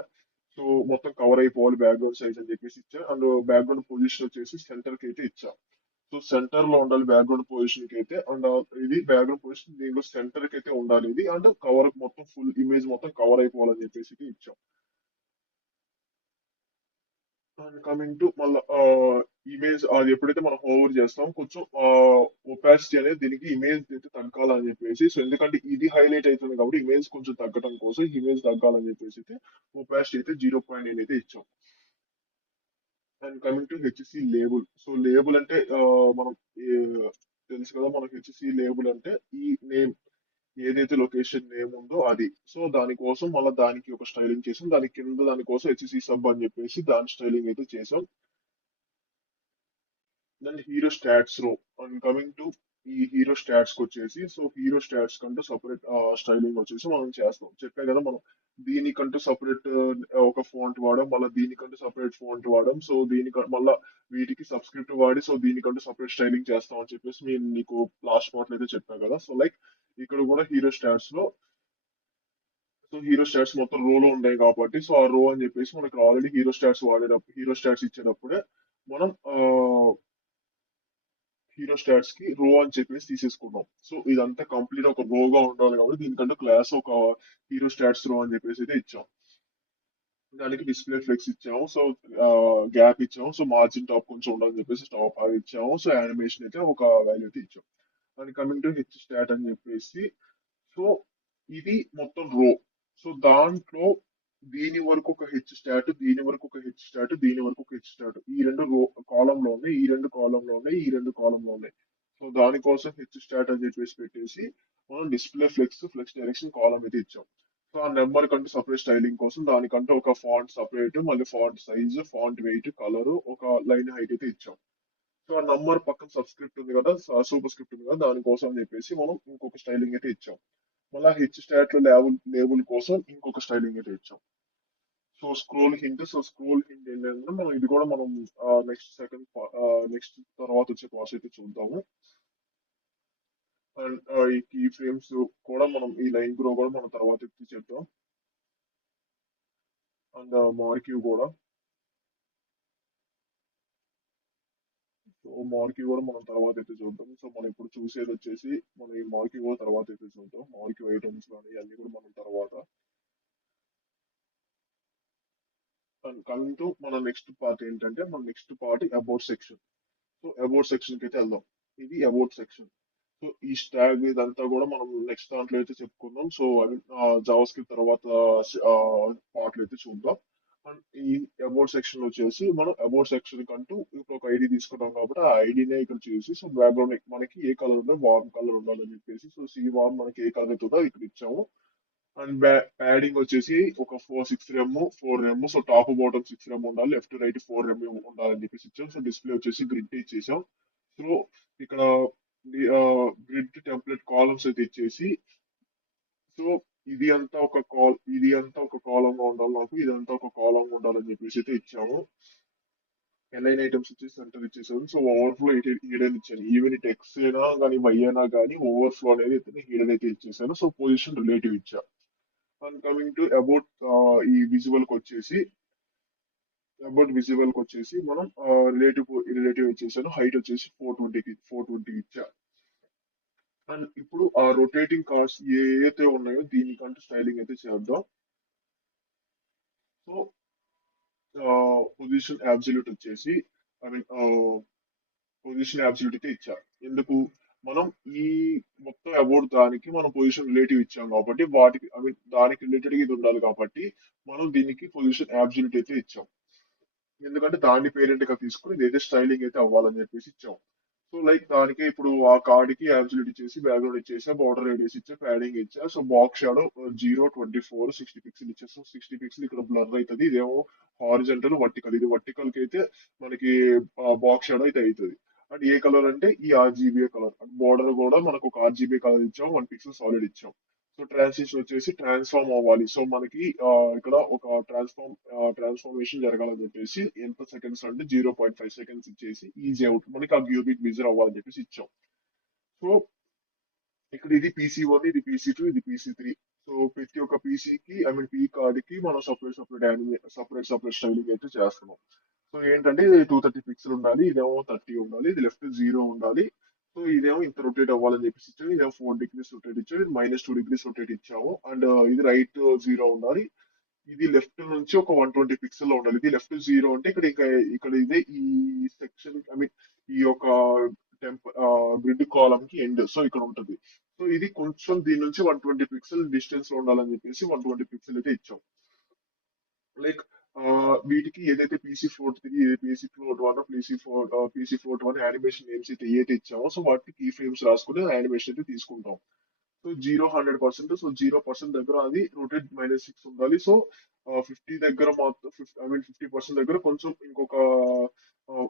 సో మొత్తం కవర్ అయిపోవాలి బ్యాక్గ్రౌండ్ సైజ్ అని చెప్పేసి ఇచ్చా, అండ్ బ్యాక్గ్రౌండ్ పొజిషన్ వచ్చేసి సెంటర్ కి అయితే ఇచ్చా. సో సెంటర్ లో ఉండాలి బ్యాక్గ్రౌండ్ పొజిషన్ కి అయితే, అండ్ ఇది బ్యాక్గ్రౌండ్ పొజిషన్ దీనిలో సెంటర్ కి అయితే ఉండాలి ఇది, అండ్ కవర్ మొత్తం ఫుల్ ఇమేజ్ మొత్తం కవర్ అయిపోవాలని చెప్పేసి ఇచ్చాం. అండ్ కమింగ్ టు మళ్ళీ ఇమేజ్ అది ఎప్పుడైతే మనం ఓవర్ చేస్తాం కొంచెం ఒపాసిటీ అనేది దీనికి ఇమేజ్ అయితే తగ్గాలని చెప్పేసి, సో ఎందుకంటే ఇది హైలైట్ అవుతుంది కాబట్టి ఇమేజ్ కొంచెం తగ్గడం కోసం ఇమేజ్ తగ్గాలని చెప్పేసి అయితే ఒపాసిటీ అయితే 0.9 అయితే ఇచ్చాం. And coming to label. So label అంటే మనం తెలుసు కదా మనకి లేబుల్ అంటే ఈ నేమ్ ఏదైతే లొకేషన్ నేమ్ ఉందో అది. సో దానికోసం మళ్ళీ దానికి ఒక స్టైలింగ్ చేసాం, దాని కింద దానికోసం సబ్ అని చెప్పేసి దాని స్టైలింగ్ అయితే చేసాం. దెన్ హీరో స్టాట్స్ రో. అండ్ కమింగ్ టు ఈ హీరో స్టాట్స్ కి వచ్చేసి, సో హీరో స్టాట్స్ కంటూ సపరేట్ స్టైలింగ్ వచ్చేసి మనం చేస్తాం. చెప్పే కదా మనం దీనికంటూ సపరేట్ ఒక ఫాంట్ వాడడం, మళ్ళీ దీనికంటూ సపరేట్ ఫాంట్ వాడడం. సో మళ్ళా వీటికి సబ్స్క్రిప్ట్ వాడి, సో దీనికంటూ సపరేట్ స్టైలింగ్ చేస్తాం అని చెప్పేసి నేను నీకు లాస్ట్ పార్ట్ అయితే చెప్పాను కదా. సో లైక్ ఇక్కడ కూడా హీరో స్టాట్స్ లో, సో హీరో స్టాట్స్ మొత్తం రోలో ఉన్నాయి కాబట్టి, సో ఆ రో అని చెప్పేసి మనకి ఆల్రెడీ హీరో స్టాట్స్ ఇచ్చేటప్పుడే మనం హీరో స్టాట్స్ కి రో అని చెప్పేసి తీసేసుకున్నాం. సో ఇదంతా కంప్లీట్ ఒక రోగా ఉండాలి కాబట్టి దీనికంటే క్లాస్ ఒక హీరో స్టాట్స్ రో అని చెప్పేసి అయితే ఇచ్చాం. దానికి డిస్ప్లే ఫ్లెక్స్ ఇచ్చాము. సో గ్యాప్ ఇచ్చాము. సో మార్జిన్ టాప్ కొంచెం ఉండాలని చెప్పేసి టాప్ అది ఇచ్చాము. సో యానిమేషన్ అయితే ఒక వాల్యూ అయితే ఇచ్చాం. And coming to H start అని చెప్పేసి, సో ఇది మొత్తం రో. సో దాంట్లో దీని వరకు ఒక హెచ్ స్టాట్, దీని వరకు ఒక హెచ్ స్టాట్, దీని వరకు ఒక హెచ్ స్టాట్, ఈ రెండు రో కాలం లో ఉన్నాయి, ఈ రెండు కాలం లో ఉన్నాయి, ఈ రెండు కాలం లో ఉన్నాయి. సో దానికోసం హెచ్ స్టాట్ అని చెప్పేసి పెట్టేసి మనం డిస్ప్లే ఫ్లెక్స్ డైరెక్షన్ కాలం అయితే ఇచ్చాం. సో ఆ నెంబర్ కంటూ సపరేట్ స్టైలింగ్ కోసం దానికంటూ ఒక ఫాంట్ సపరేట్, మళ్ళీ font size, font wait, colour, ఒక లైన్ హైట్ అయితే ఇచ్చాం. సో ఆ నంబర్ పక్కన సబ్స్క్రిప్ట్ ఉంది కదా, సూపర్ స్క్రిప్ట్ ఉంది కదా, దానికోసం అని చెప్పేసి మనం ఇంకొక స్టైలింగ్ అయితే ఇచ్చాం. మళ్ళీ హెచ్ స్టాట్ లో లేబుల్ కోసం ఇంకొక స్టైలింగ్ అయితే ఇచ్చాం. స్క్రోల్ హింట్ ఏంటంటే మనం ఇది కూడా మనం నెక్స్ట్ తర్వాత వచ్చే పాస్ అయితే చూద్దాము. అండ్ ఈ కీ ఫ్రేమ్స్ కూడా మనం ఈ లైన్ గ్రో కూడా మనం తర్వాత ఎత్తి చేద్దాం. అండ్ మార్క్యూ కూడా, సో మార్క్యూ కూడా మనం తర్వాత అయితే చూద్దాం. సో మనం ఇప్పుడు చూసేది వచ్చేసి మనం ఈ మార్క్యూ కూడా తర్వాత అయితే చూద్దాం. మార్క్యూ ఐటమ్స్ కానీ అన్ని కూడా మనం తర్వాత. అండ్ కమింగ్ టు మన నెక్స్ట్ పార్ట్ ఏంటంటే, మన next part about section. So about section కి అయితే వెళ్దాం. ఇది అబౌట్ సెక్షన్. సో ఈ స్టాగ్ ఇదంతా కూడా మనం నెక్స్ట్ దాంట్లో అయితే చెప్పుకుందాం. సో అవి జావా స్క్రిప్ట్ తర్వాత పార్ట్లు అయితే చూద్దాం. అండ్ ఈ అబౌట్ సెక్షన్ వచ్చేసి మనం అబౌట్ సెక్షన్ కంటూ ఇప్పుడు ఒక ఐడి తీసుకుంటాం కాబట్టి ఆ ఐడినే ఇక్కడ చూసి, సో బ్యాక్గ్రౌండ్ మనకి ఏ కలర్ ఉందో వార్మ్ కలర్ ఉండాలని చెప్పేసి, సో సి వార్మ్ మనకి ఏ కలర్ అవుతుందో ఇక్కడ ఇచ్చాము. అండ్ ప్యాడింగ్ వచ్చేసి ఒక 6 rem 4 rem, so top bottom 6 rem ఉండాలి, లెఫ్ట్ రైట్ 4 rem ఉండాలని చెప్పేసి ఇచ్చాం. సో డిస్ప్లే వచ్చేసి గ్రిడ్ ఇచ్చేసాం. సో ఇక్కడ గ్రిడ్ టెంప్లెట్ కాలమ్స్ అయితే ఇచ్చేసి, సో ఇది అంతా ఒక కాలం గా ఉండాలి నాకు, ఇదంతా ఒక కాలం గా ఉండాలని చెప్పేసి అయితే ఇచ్చాము. ఎలైన్ ఐటమ్స్ వచ్చేసి సెంటర్ ఇచ్చేసాము. సో ఓవర్ఫ్లో హీడెన్ ఇచ్చాను. ఈవెన్ ఇట్ ఎక్స్ అయినా కానీ వై అయినా కానీ ఓవర్ఫ్లో అనేది హీడెన్ అయితే ఇచ్చేసాను. సో పొజిషన్ రిలేటివ్ ఇచ్చా. అండ్ కమింగ్ టు అబౌట్ ఈ విజువల్ కి వచ్చేసి, మనం రిలేటివ్ వచ్చేసాను. హైట్ వచ్చేసి 420 ఇచ్చా. అండ్ ఇప్పుడు ఆ రొటేటింగ్ కార్డ్స్ ఏవైతే ఉన్నాయో దీనికంటూ స్టైలింగ్ అయితే చేద్దాం. సో పొజిషన్ అబ్సల్యూట్ వచ్చేసి, ఐ మీన్ పొజిషన్ అబ్సల్యూట్ అయితే ఇచ్చా. ఎందుకు? మనం ఈ మొత్తం అబౌట్ దానికి మనం పొజిషన్ రిలేటివ్ ఇచ్చాం కాబట్టి వాటికి, ఐ మీన్ దానికి రిలేటెడ్ ఇది ఉండాలి కాబట్టి మనం దీనికి పొజిషన్ అబ్సల్యూట్ అయితే ఇచ్చాం. ఎందుకంటే దాన్ని పేరెంట్ గా తీసుకుని ఇదైతే స్టైలింగ్ అయితే అవ్వాలని చెప్పేసి ఇచ్చాం. సో లైక్ దానికి ఇప్పుడు ఆ కార్డ్ కి అబ్సల్యూట్ ఇచ్చేసి, బ్యాక్గ్రౌండ్ ఇచ్చేసా, బార్డర్ రేడియస్ ఇచ్చా, ప్యాడింగ్ ఇచ్చా. సో బాక్స్ షాడో 0 24 60 పిక్సెల్ ఇచ్చా. సో 60 పిక్సెల్ ఇక్కడ బ్లర్ అవుతుంది. ఇదేమో హారిజంటల్ వర్టికల్, ఇది వర్టికల్ కి అయితే మనకి బాక్స్ షాడో అయితే అవుతుంది. అండ్ ఏ కలర్ అంటే ఈ ఆర్జీబీ కలర్. అండ్ బార్డర్ కూడా మనకు ఒక ఆర్జీబీ కలర్ ఇచ్చాం, 1 పిక్సెల్ సాలిడ్ ఇచ్చాం. సో ట్రాన్సిషన్ వచ్చేసి ట్రాన్స్ఫార్మ్ అవ్వాలి. సో మనకి ఇక్కడ ఒక ట్రాన్స్ఫార్మేషన్ జరగాలని చెప్పేసి ఎంత సెకండ్స్ అంటే 0.5 సెకండ్స్ ఇచ్చేసి ఈజీ అవుట్ మనకి ఆ క్యూబిక్ విజర్ అవ్వాలని చెప్పేసి ఇచ్చాం. సో ఇక్కడ ఇది PC1, ఇది PC2, ఇది PC3. సో ప్రతి ఒక్క పీసీకి, ఐ మీన్ పీ కార్డ్ కి మనం సపరేట్ స్టైలింగ్ అయితే చేస్తున్నాం. సో ఏంటంటే ఇది 230 పిక్సెల్ ఉండాలి, ఇదేమో 30 ఉండాలి, ఇది లెఫ్ట్ 0 ఉండాలి. సో ఇదేమో ఇంత రొటేట్ అవ్వాలని చెప్పేసి ఇచ్చాము. ఇదేమో 4 డిగ్రీస్ రొటేట్ ఇచ్చాము, ఇది -2 డిగ్రీస్ రొటేట్ ఇచ్చాము. అండ్ ఇది రైట్ 0 ఉండాలి, ఇది లెఫ్ట్ నుంచి ఒక 120 పిక్సెల్ లో ఉండాలి. ఇది లెఫ్ట్ 0 అంటే ఇక్కడ ఇదే ఈ సెక్షన్, ఐ మీన్ ఈ యొక్క గ్రిడ్ కాలమ్ కి ఎండ్, సో ఇక్కడ ఉంటుంది. సో ఇది కొంచెం దీని నుంచి 120 పిక్సెల్ డిస్టెన్స్ లో ఉండాలని చెప్పేసి 120 పిక్సెల్ అయితే ఇచ్చాం. లైక్ వీటికి ఏదైతే PC4 3, PC4 1, PC4 1 animation names అయితే ఏదైతే ఇచ్చామో, సో వాటికి కీ ఫ్రేమ్స్ రాసుకుని యానిమేషన్ అయితే తీసుకుంటాం. సో 0 100%, సో 0% దగ్గర అది రొటేట్ -6 ఉండాలి. సో 50 దగ్గర మాత్రం, ఐ మీన్ 50% దగ్గర కొంచెం ఇంకొక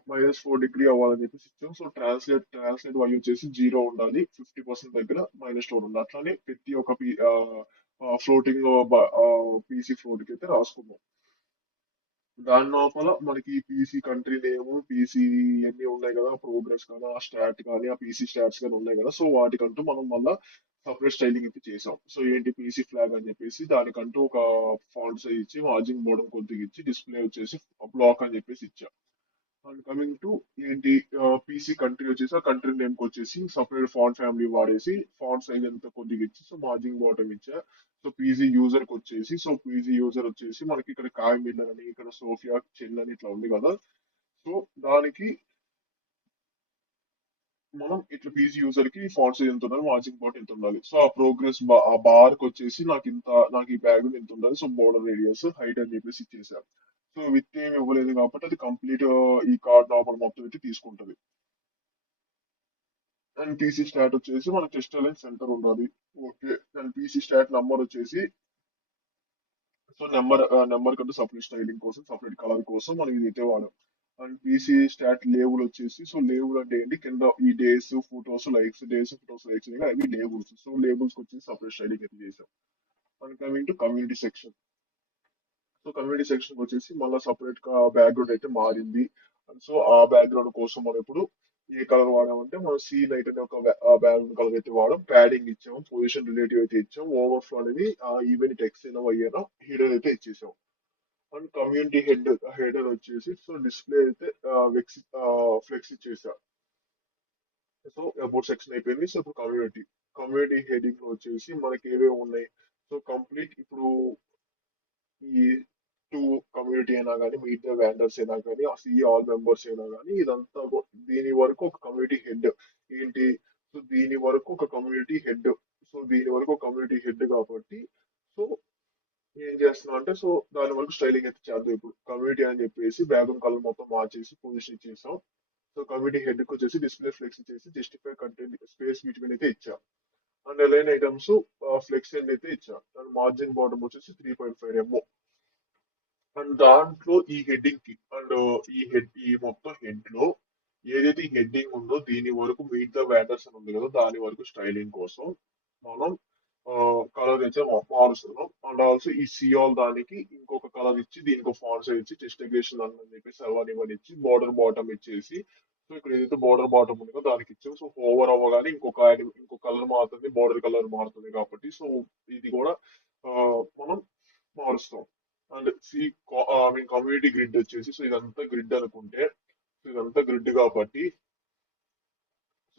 -4 డిగ్రీ అవ్వాలని చెప్పేసి ఇచ్చాం. సో ట్రాన్స్లేట్ వాల్యూ వచ్చేసి 0 ఉండాలి, 50% దగ్గర -4 ఉండాలి. అట్లానే ప్రతి ఒక్క ఫ్లోటింగ్ పీసీ ఫ్లోట్ కి అయితే రాసుకున్నాం. దాని లోపల మనకి పీసీ కంట్రీ నేమ్, పీసీ అన్ని ఉన్నాయి కదా, ప్రోగ్రెస్ కానీ ఆ స్టాట్ కానీ ఆ పీసీ స్టాట్స్ కానీ ఉన్నాయి కదా, సో వాటికంటూ మనం మళ్ళా సపరేట్ స్టైలింగ్ అయితే చేసాం. సో ఏంటి పీసీ ఫ్లాగ్ అని చెప్పేసి దానికంటూ ఒక ఫాంట్ సైజ్ ఇచ్చి, మార్జిన్ బోర్డర్ కొద్దిగా ఇచ్చి, డిస్ప్లే వచ్చేసి బ్లాక్ అని చెప్పేసి ఇచ్చాం. అండ్ కమింగ్ టు ఏంటి పీసీ కంట్రీ వచ్చేసి ఆ కంట్రీ నేమ్ కి వచ్చేసి సపరేట్ ఫాంట్ ఫ్యామిలీ వాడేసి ఫాంట్ సైజ్ ఎంత కొద్దిగా ఇచ్చి, సో మార్జిన్ బాటమ్ ఇచ్చా. సో పీజీ యూజర్ కి వచ్చేసి, సో పీజీ యూజర్ వచ్చేసి మనకి ఇక్కడ కాయ్ మిల్లర్ అని, ఇక్కడ సోఫియా చెల్ అని ఇట్లా ఉంది కదా, సో దానికి మనం ఇట్లా పీజీ యూజర్ కి ఫాంట్ సైజ్ ఎంత ఉండాలి, మార్జిన్ బాట్ ఎంత ఉండాలి, సో ఆ ప్రోగ్రెస్ ఆ బార్ కి వచ్చేసి నాకు ఈ బ్యాగ్ ఎంత ఉండాలి, సో బోర్డర్ రేడియస్ హైట్ అని చెప్పేసి ఇచ్చేసాను. సో విత్ ఏమి ఇవ్వలేదు కాబట్టి అది కంప్లీట్ ఈ కార్డ్ లోపల మొత్తం అయితే తీసుకుంటది. అండ్ పీసీ స్టాట్ వచ్చేసి మన టెస్ట్ లైన్ సెంటర్ ఉండాలి. Okay. And PC start number వచ్చేసి, సో నెంబర్ కంటే సపరేట్ స్టైలింగ్ కోసం, సపరేట్ కలర్ కోసం మనం ఇది అయితే వాడాం. అండ్ పీసీ స్టాట్ లేబుల్ వచ్చేసి, సో లేబుల్ అంటే ఏంటి, కింద ఈ days photos likes, days photos likes అవి లేబుల్స్. సో లేబుల్స్ వచ్చేసి సపరేట్ స్టైలింగ్ అయితే చేసాం. And coming to community section. So community section వచ్చేసి మళ్ళీ సపరేట్ గా బ్యాక్గ్రౌండ్ అయితే మారింది. సో ఆ బ్యాక్గ్రౌండ్ కోసం మనం ఇప్పుడు ఏ కలర్ వాడామంటే మనం సీ లైట్ అనే ఒక బ్యాక్గ్రౌండ్ కలర్ అయితే వాడాం, ప్యాడింగ్ ఇచ్చాము, పొజిషన్ రిలేటివ్ అయితే ఇచ్చాం, ఓవర్ఫ్లో అనేది ఈవెన్ టెక్స్ట్ అయినా అయ్యేనా హీడర్ అయితే ఇచ్చేసాం. అండ్ కమ్యూనిటీ హెడర్ వచ్చేసి, సో డిస్ప్లే అయితే ఫ్లెక్స్ ఇచ్చేసా. సో అబౌట్ సెక్షన్ అయిపోయింది. సో ఇప్పుడు కమ్యూనిటీ హెడింగ్ లో వచ్చేసి మనకి ఏవేవి ఉన్నాయి. సో కంప్లీట్ ఇప్పుడు ఈ టూ కమ్యూనిటీ అయినా కానీ, మిగతా వ్యాండర్స్ అయినా కానీ, సి ఆల్ మెంబర్స్ అయినా కానీ, ఇదంతా దీని వరకు ఒక కమ్యూనిటీ హెడ్ ఏంటి, సో దీని వరకు ఒక కమ్యూనిటీ హెడ్, సో దీని వరకు ఒక కమ్యూనిటీ హెడ్ కాబట్టి, సో ఏం చేస్తున్నాం అంటే, సో దాని వరకు స్టైలింగ్ అయితే చేద్దాం. ఇప్పుడు కమ్యూనిటీ అని చెప్పేసి బ్యాక్గ్రౌండ్ కలర్ మొత్తం మార్చేసి పొజిషన్ ఇచ్చేసాం. సో కమ్యూనిటీ హెడ్ కి వచ్చేసి డిస్ప్లే ఫ్లెక్స్ ఇచ్చేసి జస్టిఫై కంటెంట్ స్పేస్ బిట్వీన్ అయితే ఇచ్చాం. And align items flex end అయితే ఇచ్చాం. అండ్ మార్జిన్ బాటమ్ వచ్చేసి 3.5 ఎంఓ. అండ్ దాంట్లో ఈ హెడ్డింగ్ కి అండ్ ఈ మొత్తం హెడ్ లో ఏదైతే ఈ హెడ్డింగ్ ఉందో దీని వరకు మీట్ ద వ్యాటర్స్ అని ఉంది కదా, దాని వరకు స్టైలింగ్ కోసం మనం కలర్ అయితే మారుస్తున్నాం. అండ్ ఆల్సో ఈ సిఆల్ దానికి ఇంకొక కలర్ ఇచ్చి, దీనికి ఒక ఫాంట్ సైజ్ ఇచ్చి, టెస్టిగేషన్ అని చెప్పేసి అవన్నీ ఇవన్నీ ఇచ్చి, బోర్డర్ బాటమ్ ఇచ్చేసి, సో ఇక్కడ ఏదైతే బోర్డర్ బాటమ్ ఉందో దానికి ఇచ్చాం. సో ఓవర్ అవ్వగానే ఇంకో కలర్ మారుతుంది, బోర్డర్ కలర్ మారుతుంది కాబట్టి, సో ఇది కూడా ఆ, మనం మారుస్తాం. And I mean community grid వచ్చేసి, సో ఇదంతా గ్రిడ్ అనుకుంటే, సో ఇదంతా గ్రిడ్ కాబట్టి,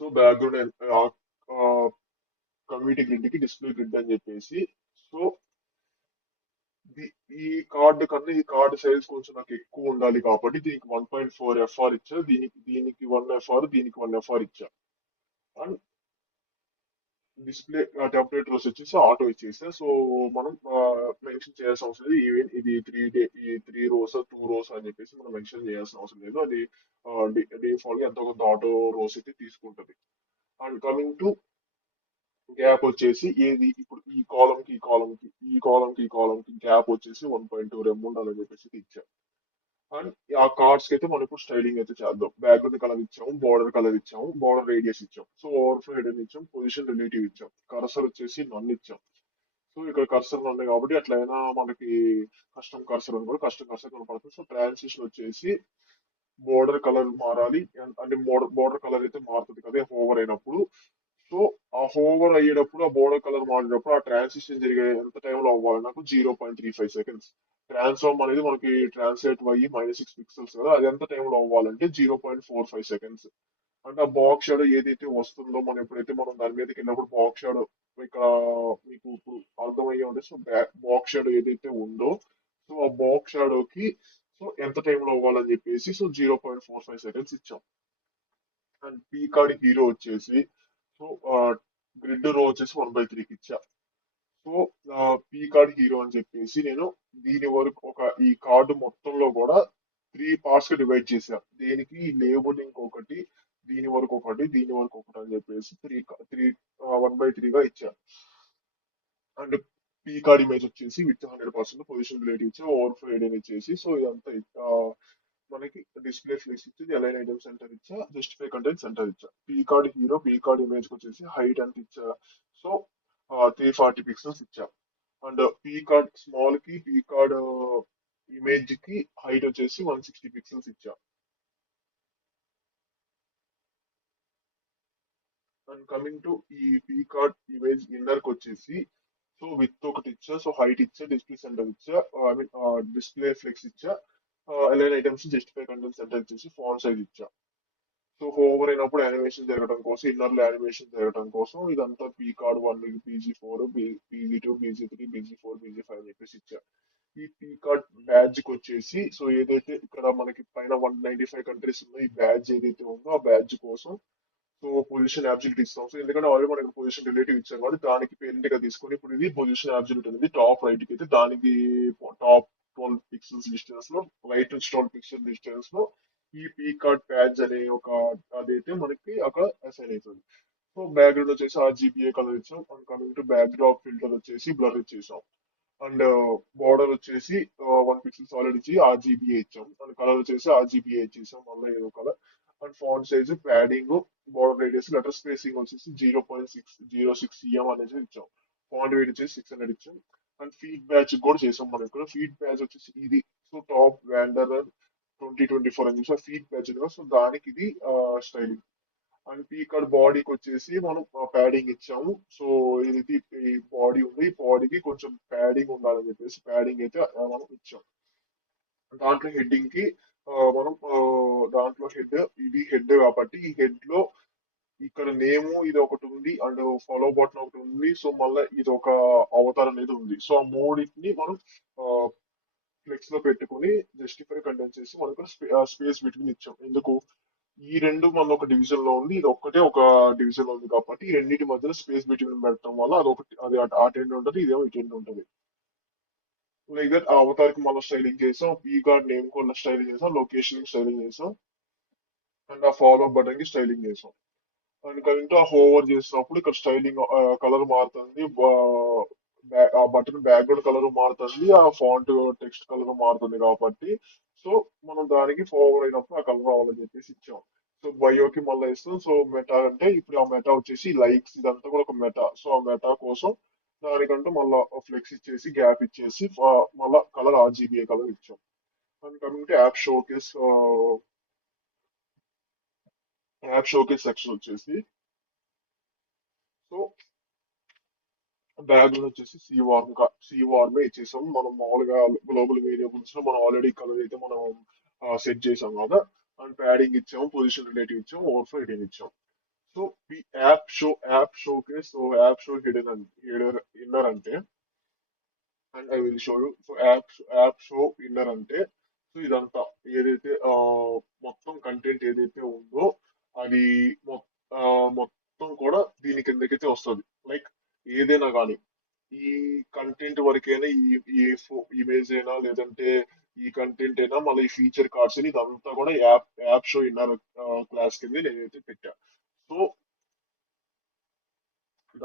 సో బ్యాక్గ్రౌండ్ కమ్యూనిటీ గ్రిడ్ కి డిస్ప్లే గ్రిడ్ అని చెప్పేసి, సో ఈ కార్డు కన్నా ఈ కార్డు సైజ్ కొంచెం నాకు ఎక్కువ ఉండాలి కాబట్టి దీనికి 1.4 ఎఫ్ఆర్ ఇచ్చా, దీనికి 1 ఎఫ్ఆర్, దీనికి 1 ఎఫ్ఆర్ ఇచ్చా. అండ్ డిస్ప్లే టెంపరేచర్స్ వచ్చేసి ఆటో ఇచ్చేసా. సో మనం మెన్షన్ చేయాల్సిన అవసరం లేదు, ఈవెన్ ఇది ఈ 3 రోస్ 2 రోస్ అని చెప్పేసి మనం మెన్షన్ చేయాల్సిన అవసరం లేదు. అది డిఫాల్ట్ గా ఎంతో కొంత ఆటో రోస్ అయితే తీసుకుంటది. అండ్ కమింగ్ టు గ్యాప్ వచ్చేసి ఏది, ఇప్పుడు ఈ కాలం కి గ్యాప్ వచ్చేసి 1.2 రెమ్ ఉండాలని చెప్పేసి ఇచ్చా. అండ్ ఆ కార్డ్స్ కి అయితే మనం ఇప్పుడు స్టైలింగ్ అయితే చేద్దాం. బ్యాక్గ్రౌండ్ కలర్ ఇచ్చాము, బార్డర్ కలర్ ఇచ్చాము, బార్డర్ రేడియస్ ఇచ్చాం, సో ఓవర్ఫ్లో హెడర్ ఇచ్చాం, పొజిషన్ రిలేటివ్ ఇచ్చాం, కర్సర్ వచ్చేసి నన్ ఇచ్చాం. సో ఇక్కడ కర్సర్ ఉన్నాయి కాబట్టి అట్లయినా మనకి కస్టమ్ కర్సర్ అని కూడా కస్టమ్ కర్సర్ కనపడుతుంది. సో ట్రాన్సిషన్ వచ్చేసి బోర్డర్ కలర్ మారాలి, అంటే బోర్డర్ కలర్ అయితే మారుతుంది కదా ఓవర్ అయినప్పుడు. సో ఆ హోవర్ అయ్యేటప్పుడు ఆ బోర్డర్ కలర్ మారినప్పుడు ఆ ట్రాన్సిషన్ జరిగే ఎంత టైంలో అవ్వాలి, నాకు 0.35 సెకండ్స్. ట్రాన్స్ఫార్మ్ అనేది మనకి ట్రాన్స్లేట్ అయ్యి -6 పిక్సెల్స్ కదా, అది ఎంత టైంలో అవ్వాలంటే 0.45 సెకండ్స్. అంటే ఆ బాక్స్ షాడో ఏదైతే వస్తుందో, మనం దాని మీదకి వెళ్ళినప్పుడు బాక్స్ షాడో ఇక్కడ మీకు ఇప్పుడు అర్థమయ్యే ఉంటుంది. సో బాక్స్ షాడో ఏదైతే ఉందో, సో ఆ బాక్స్ షాడోకి సో ఎంత టైంలో అవ్వాలని చెప్పేసి, సో 0.45 సెకండ్స్ ఇచ్చాం. అండ్ పీ కార్డ్ హీరో వచ్చేసి, సో గ్రిడ్ రో వచ్చేసి 1/3కి ఇచ్చా. సో పీ కార్డ్ హీరో అని చెప్పేసి నేను దీని వరకు ఈ కార్డు మొత్తంలో కూడా 3 పార్ట్స్ గా డివైడ్ చేశా. దేనికి లేబులింగ్ ఒకటి, దీని వరకు ఒకటి, దీని వరకు ఒకటి అని చెప్పేసి త్రీ త్రీ 1/3గా ఇచ్చా. అండ్ పీ కార్డ్ ఇమేజ్ వచ్చేసి విత్ 100% పొజిషన్ రిలేటివ్ ఇచ్చి, ఓవర్ఫ్లో ఏడైనా ఇచ్చేసి, సో ఇదంతా మనకి డిస్ప్లే ఫ్లేక్స్ ఇచ్చి, అలైన్ ఐటమ్ సెంటర్ ఇచ్చా, జస్టిఫై కంటెంట్ సెంటర్ ఇచ్చా. P card hero P card image వచ్చేసి హైట్ అంత ఇచ్చా. సో 340 పిక్సెల్స్ ఇచ్చా. అండ్ పీ కార్డ్ స్మాల్ కి పీ కార్డ్ ఇమేజ్ కి హైట్ వచ్చేసి 160 పిక్సెల్స్ ఇచ్చా. అండ్ కమింగ్ టు ఈ పీ కార్డ్ ఇమేజ్ ఇన్నర్ కి వచ్చేసి సో విత్ ఒకటి ఇచ్చా, సో హైట్ ఇచ్చా, డిస్ప్లే సెంటర్ ఇచ్చా, ఐ మీన్ డిస్ప్లే ఫ్లెక్స్ ఇచ్చా, align items justify content centre ఇచ్చేసి ఫాంట్ సైజ్ ఇచ్చా. సో హోవర్ అయినప్పుడు యానిమేషన్ జరగడం కోసం, ఇన్నర్ లో యానిమేషన్ జరగడం కోసం ఇదంతా P card 1, PG4, PG2, PG3, PG4, PG5 అని చెప్పేసి ఇచ్చా. ఈ పీ కార్డ్ బ్యాడ్జ్ కి వచ్చేసి సో ఏదైతే ఇక్కడ మనకి పైన 195 కంట్రీస్ ఉందో ఈ బ్యాడ్జ్ ఏదైతే ఉందో ఆ బ్యాడ్జ్ కోసం సో పొజిషన్ అబ్సల్యూట్ ఇస్తాం. సో ఎందుకంటే ఆల్రెడీ మనకి పొజిషన్ రిలేటివ్ ఇచ్చాం కాబట్టి దానికి పేరెంట్ గా తీసుకొని ఇప్పుడు ఇది పొజిషన్ అబ్సల్యూట్ అనేది టాప్ రైట్ కి అయితే దానికి టాప్ 12 పిక్సెల్స్ డిస్టెన్స్ లో, రైట్ నుంచి 12 పిక్సెల్ డిస్టెన్స్ లో ఈ పీ కార్డ్ ప్యాడ్జ్ అనే ఒక అదైతే మనకి అక్కడ అసైన్ అవుతుంది. సో బ్యాక్గ్రౌండ్ వచ్చేసి RGBA కలర్ ఇచ్చాం. And coming to backdrop filter వచ్చేసి బ్లర్ ఇచ్చేసాం. అండ్ బార్డర్ వచ్చేసి 1 పిక్సెల్ సాలిడ్ ఇచ్చి RGBA ఇచ్చాం. అండ్ కలర్ వచ్చేసి RGBA ఇచ్చేసాం మళ్ళీ ఏదో colour. And font size, padding, border radius, letter spacing వచ్చేసి 0.606 అనేసి ఇచ్చాం. ఫాంట్ వెయిట్ వచ్చేసి 600 ఇచ్చాం. అండ్ ఫీడ్ బ్యాచ్ కూడా చేసాం మనం ఇక్కడ. ఫీడ్ బ్యాచ్ వచ్చేసి ఇది సో టాప్ వ్యాండర్ 2024 అని చెప్పి ఫీడ్ బ్యాచ్ కదా, సో దానికి ఇది స్టైలింగ్. అండ్ పీకాడ్ బాడీకి వచ్చేసి మనం ప్యాడింగ్ ఇచ్చాము. సో ఏదైతే ఈ బాడీ ఉంది ఈ బాడీకి కొంచెం ప్యాడింగ్ ఉండాలని చెప్పేసి ప్యాడింగ్ అయితే మనం ఇచ్చాం. దాంట్లో హెడ్డింగ్ కి మనం దాంట్లో హెడ్, ఇది హెడ్ కాబట్టి ఈ హెడ్ లో ఇక్కడ నేము ఇది ఒకటి ఉంది అండ్ ఫాలో బటన్ ఒకటి ఉంది. సో మళ్ళీ ఇది ఒక అవతారం అనేది ఉంది. సో ఆ మూడింటిని మనం ఫ్లెక్స్ లో పెట్టుకుని జస్టిఫై కంటెంట్ చేసి మనకు స్పేస్ బిట్వీన్ ఇచ్చాం. ఎందుకు ఈ రెండు మన ఒక డివిజన్ లో ఉంది, ఇది ఒక్కటే ఒక డివిజన్ లో ఉంది కాబట్టి ఈ రెండింటి మధ్యలో స్పేస్ బిట్వీన్ పెట్టడం వల్ల అది ఒకటి అది అటు ఎండ్ ఉంటుంది, ఇదేమో ఇటు ఎండ్ ఉంటుంది. లైక్ దట్ ఆ అవతార్ కి మనం స్టైలింగ్ చేసాం, పీ గార్డ్ నేమ్ కూడా స్టైలింగ్ చేసాం, లొకేషన్ స్టైలింగ్ చేసాం, అండ్ ఆ ఫాలో బటన్ కి స్టైలింగ్ చేసాం. అండ్ కమింగ్ టు ఆ హోవర్ చేసినప్పుడు ఇక్కడ స్టైలింగ్ కలర్ మారుతుంది, ఆ బటన్ బ్యాక్గ్రౌండ్ కలర్ మారుతుంది, ఆ ఫాంట్ టెక్స్ట్ కలర్ మారుతుంది కాబట్టి సో మనం దానికి ఫార్వర్డ్ అయినప్పుడు ఆ కలర్ రావాలని చెప్పేసి ఇచ్చాం. సో బయోకి మళ్ళీ ఇస్తాం. సో మెటా అంటే ఇప్పుడు ఆ మెటా వచ్చేసి లైక్స్ ఇదంతా కూడా ఒక మెటా. సో ఆ మెటా కోసం దానికంటూ మళ్ళా ఫ్లెక్స్ ఇచ్చేసి గ్యాప్ ఇచ్చేసి మళ్ళా కలర్ RGBA కలర్ ఇచ్చాం. And coming to app showcase section వచ్చేసి సో బ్యాగ్ వచ్చేసి సి వార్మ్ ఇచ్చేసాం. మనం మామూలుగా గ్లోబల్ వేరియబుల్స్ లో మనం ఆల్రెడీ కలర్ అయితే మనం సెట్ చేసాం కదా. అండ్ ప్యాడింగ్ ఇచ్చాం, పొజిషన్ రిలేటివ్ ఇచ్చాం, ఓవర్ఫ్లో హిడెన్ ఇచ్చాం. సో ఈ app showcase so app show hidden inner అంటే and I will show you. So app show inner అంటే సో ఇదంతా ఏదైతే మొత్తం కంటెంట్ ఏదైతే ఉందో అది మొత్తం కూడా దీని కిందకైతే వస్తుంది. లైక్ ఏదైనా కానీ ఈ కంటెంట్ వరకైనా ఈ ఇమేజ్ అయినా లేదంటే ఈ కంటెంట్ అయినా మళ్ళీ ఈ ఫీచర్ కార్డ్స్ అని ఇదంతా కూడా యాప్ షో ఇన్నర్ క్లాస్ కింద నేనైతే పెట్టా. సో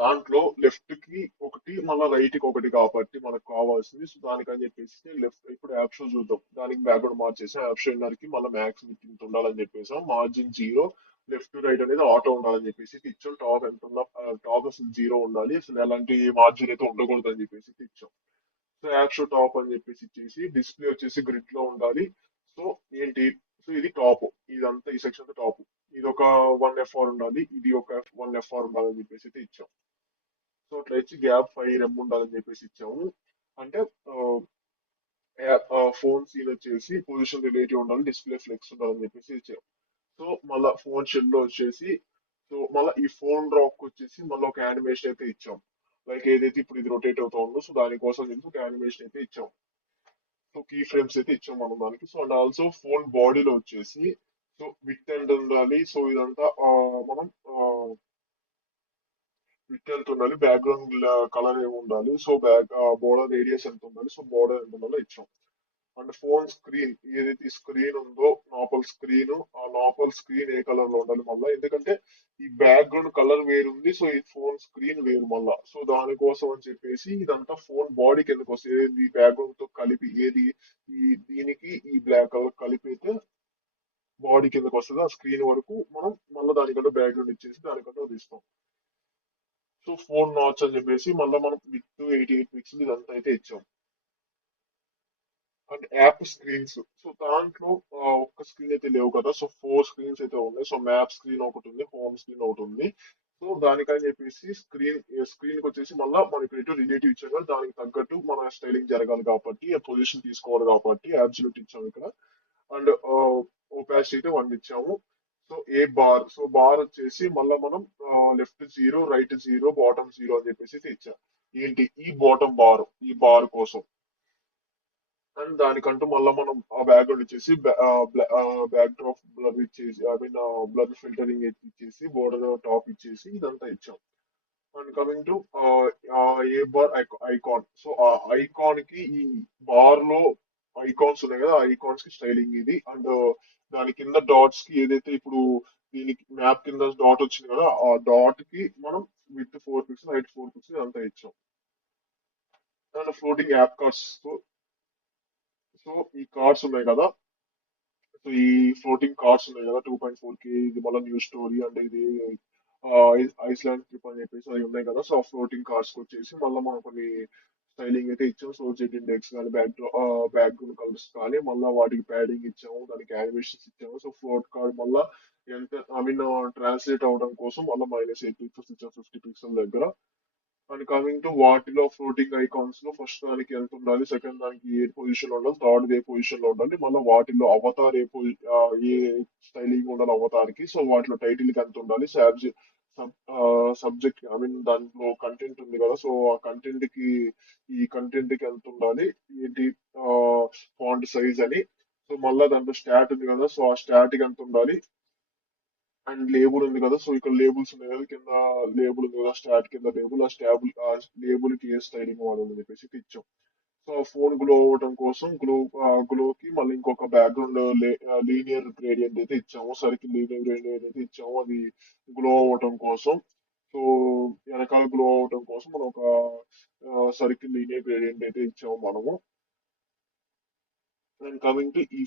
దాంట్లో లెఫ్ట్ కి ఒకటి మళ్ళీ రైట్ కి ఒకటి కాబట్టి మనకు కావాల్సింది. సో దానికని చెప్పేసి లెఫ్ట్ ఇప్పుడు యాప్ షో చూద్దాం. దానికి బ్యాక్గ్రౌండ్ మార్చేసాం. యాప్ షో ఇన్నర్ కి మళ్ళీ మ్యాక్స్ విత్ ఇంత ఉండాలని చెప్పేసాం. మార్జిన్ 0, లెఫ్ట్ రైట్ అనేది ఆటో ఉండాలని చెప్పేసి ఇచ్చాం. టాప్ ఎంత ఉందా, టాప్ అసలు 0 ఉండాలి, అసలు ఎలాంటి మార్జిన్ అయితే ఉండకూడదు అని చెప్పేసి ఇచ్చాం. సో యాప్ షో టాప్ అని చెప్పేసి ఇచ్చేసి డిస్ప్లే వచ్చేసి గ్రిడ్ లో ఉండాలి. సో ఏంటి, సో ఇది టాప్, ఇదంతా ఈ సెక్షన్ టాప్, ఇది ఒక 1FR ఉండాలి, ఇది ఒక 1FR ఉండాలని చెప్పేసి అయితే ఇచ్చాం. సో అట్లా ఇచ్చి గ్యాప్ 5 rem ఉండాలని చెప్పేసి ఇచ్చాము. అంటే ఫోన్ సీన్ వచ్చేసి పొజిషన్ రిలేటివ్ ఉండాలి, డిస్ప్లే ఫ్లెక్స్ ఉండాలని చెప్పేసి ఇచ్చాము. సో మళ్ళా ఫోన్ షెల్ లో వచ్చేసి సో మళ్ళీ ఈ ఫోన్ రాక్ వచ్చేసి మళ్ళీ ఒక యానిమేషన్ అయితే ఇచ్చాం. లైక్ ఏదైతే ఇప్పుడు ఇది రొటేట్ అవుతా ఉందో సో దానికోసం చెప్పి ఒక యానిమేషన్ అయితే ఇచ్చాం. సో కీ ఫ్రేమ్స్ అయితే ఇచ్చాం మనం దానికి. సో అండ్ ఆల్సో ఫోన్ బాడీలో వచ్చేసి సో విత్ అండ్ ఉండాలి. సో ఇదంతా మనం విత్ ఎంత ఉండాలి, బ్యాక్గ్రౌండ్ కలర్ ఏమి ఉండాలి, సో బోర్డర్ రేడియస్ ఎంత ఉండాలి, సో బోర్డర్ ఎంత ఉండాలో ఇచ్చాం. అండ్ ఫోన్ స్క్రీన్ ఏదైతే స్క్రీన్ ఉందో లోపల స్క్రీన్, ఆ లోపల స్క్రీన్ ఏ కలర్ లో ఉండాలి మళ్ళీ, ఎందుకంటే ఈ బ్యాక్గ్రౌండ్ కలర్ వేరుంది, సో ఈ ఫోన్ స్క్రీన్ వేరు మళ్ళా. సో దానికోసం అని చెప్పేసి ఇదంతా ఫోన్ బాడీ కిందకు వస్తుంది. ఏది బ్యాక్గ్రౌండ్ తో కలిపి ఏది దీనికి ఈ బ్లాక్ కలర్ కలిపి అయితే బాడీ కిందకు వస్తుంది. ఆ స్క్రీన్ వరకు మనం మళ్ళీ దానికంటే బ్యాక్గ్రౌండ్ ఇచ్చేసి దానికంటే అది ఇస్తాం. సో 4 నాచ్ అని చెప్పేసి మళ్ళీ మనం విత్ 88 పిక్సెల్ ఇదంతా అయితే ఇచ్చాం. అండ్ యాప్ స్క్రీన్స్, సో దాంట్లో ఒక్క స్క్రీన్ అయితే లేవు కదా, సో 4 స్క్రీన్స్ అయితే ఉన్నాయి. సో మ్యాప్ స్క్రీన్ ఒకటి ఉంది, హోమ్ స్క్రీన్ ఒకటి ఉంది. సో దానికని చెప్పేసి స్క్రీన్ కి వచ్చేసి మళ్ళీ మనకి ఎటు రిలేటివ్ ఇచ్చాం కదా, దానికి తగ్గట్టు మన స్టైలింగ్ జరగాలి కాబట్టి పొజిషన్ తీసుకోవాలి కాబట్టి అబ్సల్యూట్ ఇచ్చాము ఇక్కడ. అండ్ ఒపాసిటీ 1 ఇచ్చాము. సో బార్ వచ్చేసి మళ్ళీ మనం లెఫ్ట్ 0, రైట్ 0, బాటమ్ 0 అని చెప్పేసి అయితే ఇచ్చాం. ఏంటి ఈ బాటమ్ బార్, ఈ బార్ కోసం. అండ్ దానికంటూ మళ్ళీ మనం ఆ బ్యాక్గ్రౌండ్ ఇచ్చేసి బ్యాక్ డ్రాప్ బ్లర్ ఇచ్చేసి, ఐ మీన్ బ్లర్ ఫిల్టరింగ్ ఇచ్చేసి, బోర్డర్ టాప్ ఇచ్చేసి ఇదంతా ఇచ్చాం. And coming to A bar icon, so ఆ ఐకాన్ కి ఈ బార్ లో ఐకాన్స్ ఉన్నాయి కదా, ఐకాన్స్ కి స్టైలింగ్ ఇది. అండ్ దాని కింద డాట్స్ కి ఏదైతే ఇప్పుడు దీనికి మ్యాప్ కింద డాట్ వచ్చింది కదా, ఆ డాట్ కి మనం విత్ 4 పిక్సెల్, హైట్ 4 పిక్సెల్ అంతా ఇచ్చాం. And floating app cards, so ఈ కార్డ్స్ ఉన్నాయి కదా, సో ఈ ఫ్లోటింగ్ కార్డ్స్ ఉన్నాయి కదా 2.4K, ఇది మళ్ళీ న్యూ స్టోరీ అంటే ఇది ఐస్లాండ్ ట్రిప్ అని చెప్పేసి అవి ఉన్నాయి కదా. సో ఆ ఫ్లోటింగ్ కార్డ్స్ వచ్చేసి మళ్ళీ మనం కొన్ని స్టైలింగ్ అయితే ఇచ్చాం. సో జెట్ ఇండెక్స్ కానీ బ్యాక్గ్రౌండ్ కలర్స్ కానీ మళ్ళీ వాటికి ప్యాడింగ్ ఇచ్చాము, దానికి యానిమేషన్స్ ఇచ్చాము. సో ఫ్లోట్ కార్డ్ మళ్ళీ ఎంత, ఐ మీన్ ట్రాన్స్లేట్ అవడం కోసం మళ్ళీ -8 పిక్సెల్స్ ఇచ్చాం 50 పిక్సెల్ దగ్గర. అండ్ కమింగ్ టు వాటిలో ఫ్లోటింగ్ ఐకాన్స్ లో ఫస్ట్ దానికి ఎంత ఉండాలి, సెకండ్ దానికి ఏ పొజిషన్ లో ఉండాలి, థర్డ్ ఏ పొజిషన్ లో ఉండాలి, మళ్ళీ వాటిలో అవతార్ ఏ స్టైలింగ్ ఉండాలి అవతార్ కి. సో వాటిలో టైటిల్ కి ఎంత ఉండాలి, సబ్జెక్ట్, ఐ మీన్ దాంట్లో కంటెంట్ ఉంది కదా, సో ఆ కంటెంట్ కి ఈ కంటెంట్ కి ఎంత ఉండాలి, ఏంటి ఫాంట్ సైజ్ అని. సో మళ్ళీ దాంట్లో స్టాట్ ఉంది కదా, సో ఆ స్టాట్ కి ఎంత ఉండాలి. అండ్ లేబుల్ ఉంది కదా, సో ఇక్కడ లేబుల్స్ ఉన్నాయి కదా, కింద లేబుల్ ఉంది కదా, స్టార్ట్ కింద లేబుల్, ఆ లేబుల్ కి ఏ స్టైలింగ్ వాడాలని చెప్పేసి ఇచ్చాం. సో ఫోన్ గ్లో అవ్వడం కోసం గ్లో కి మళ్ళీ ఇంకొక బ్యాక్గ్రౌండ్ లీనియర్ గ్రేడియంట్ అయితే ఇచ్చాము, సర్కిల్ లీనియర్ గ్రేడియంట్ అయితే ఇచ్చాము, అది గ్లో అవ్వటం కోసం. సో వెనకాల గ్లో అవ్వటం కోసం మనం ఒక సర్కిల్ లీనియర్ గ్రేడియంట్ అయితే ఇచ్చాము మనము. అండ్ కమింగ్ టు ఈ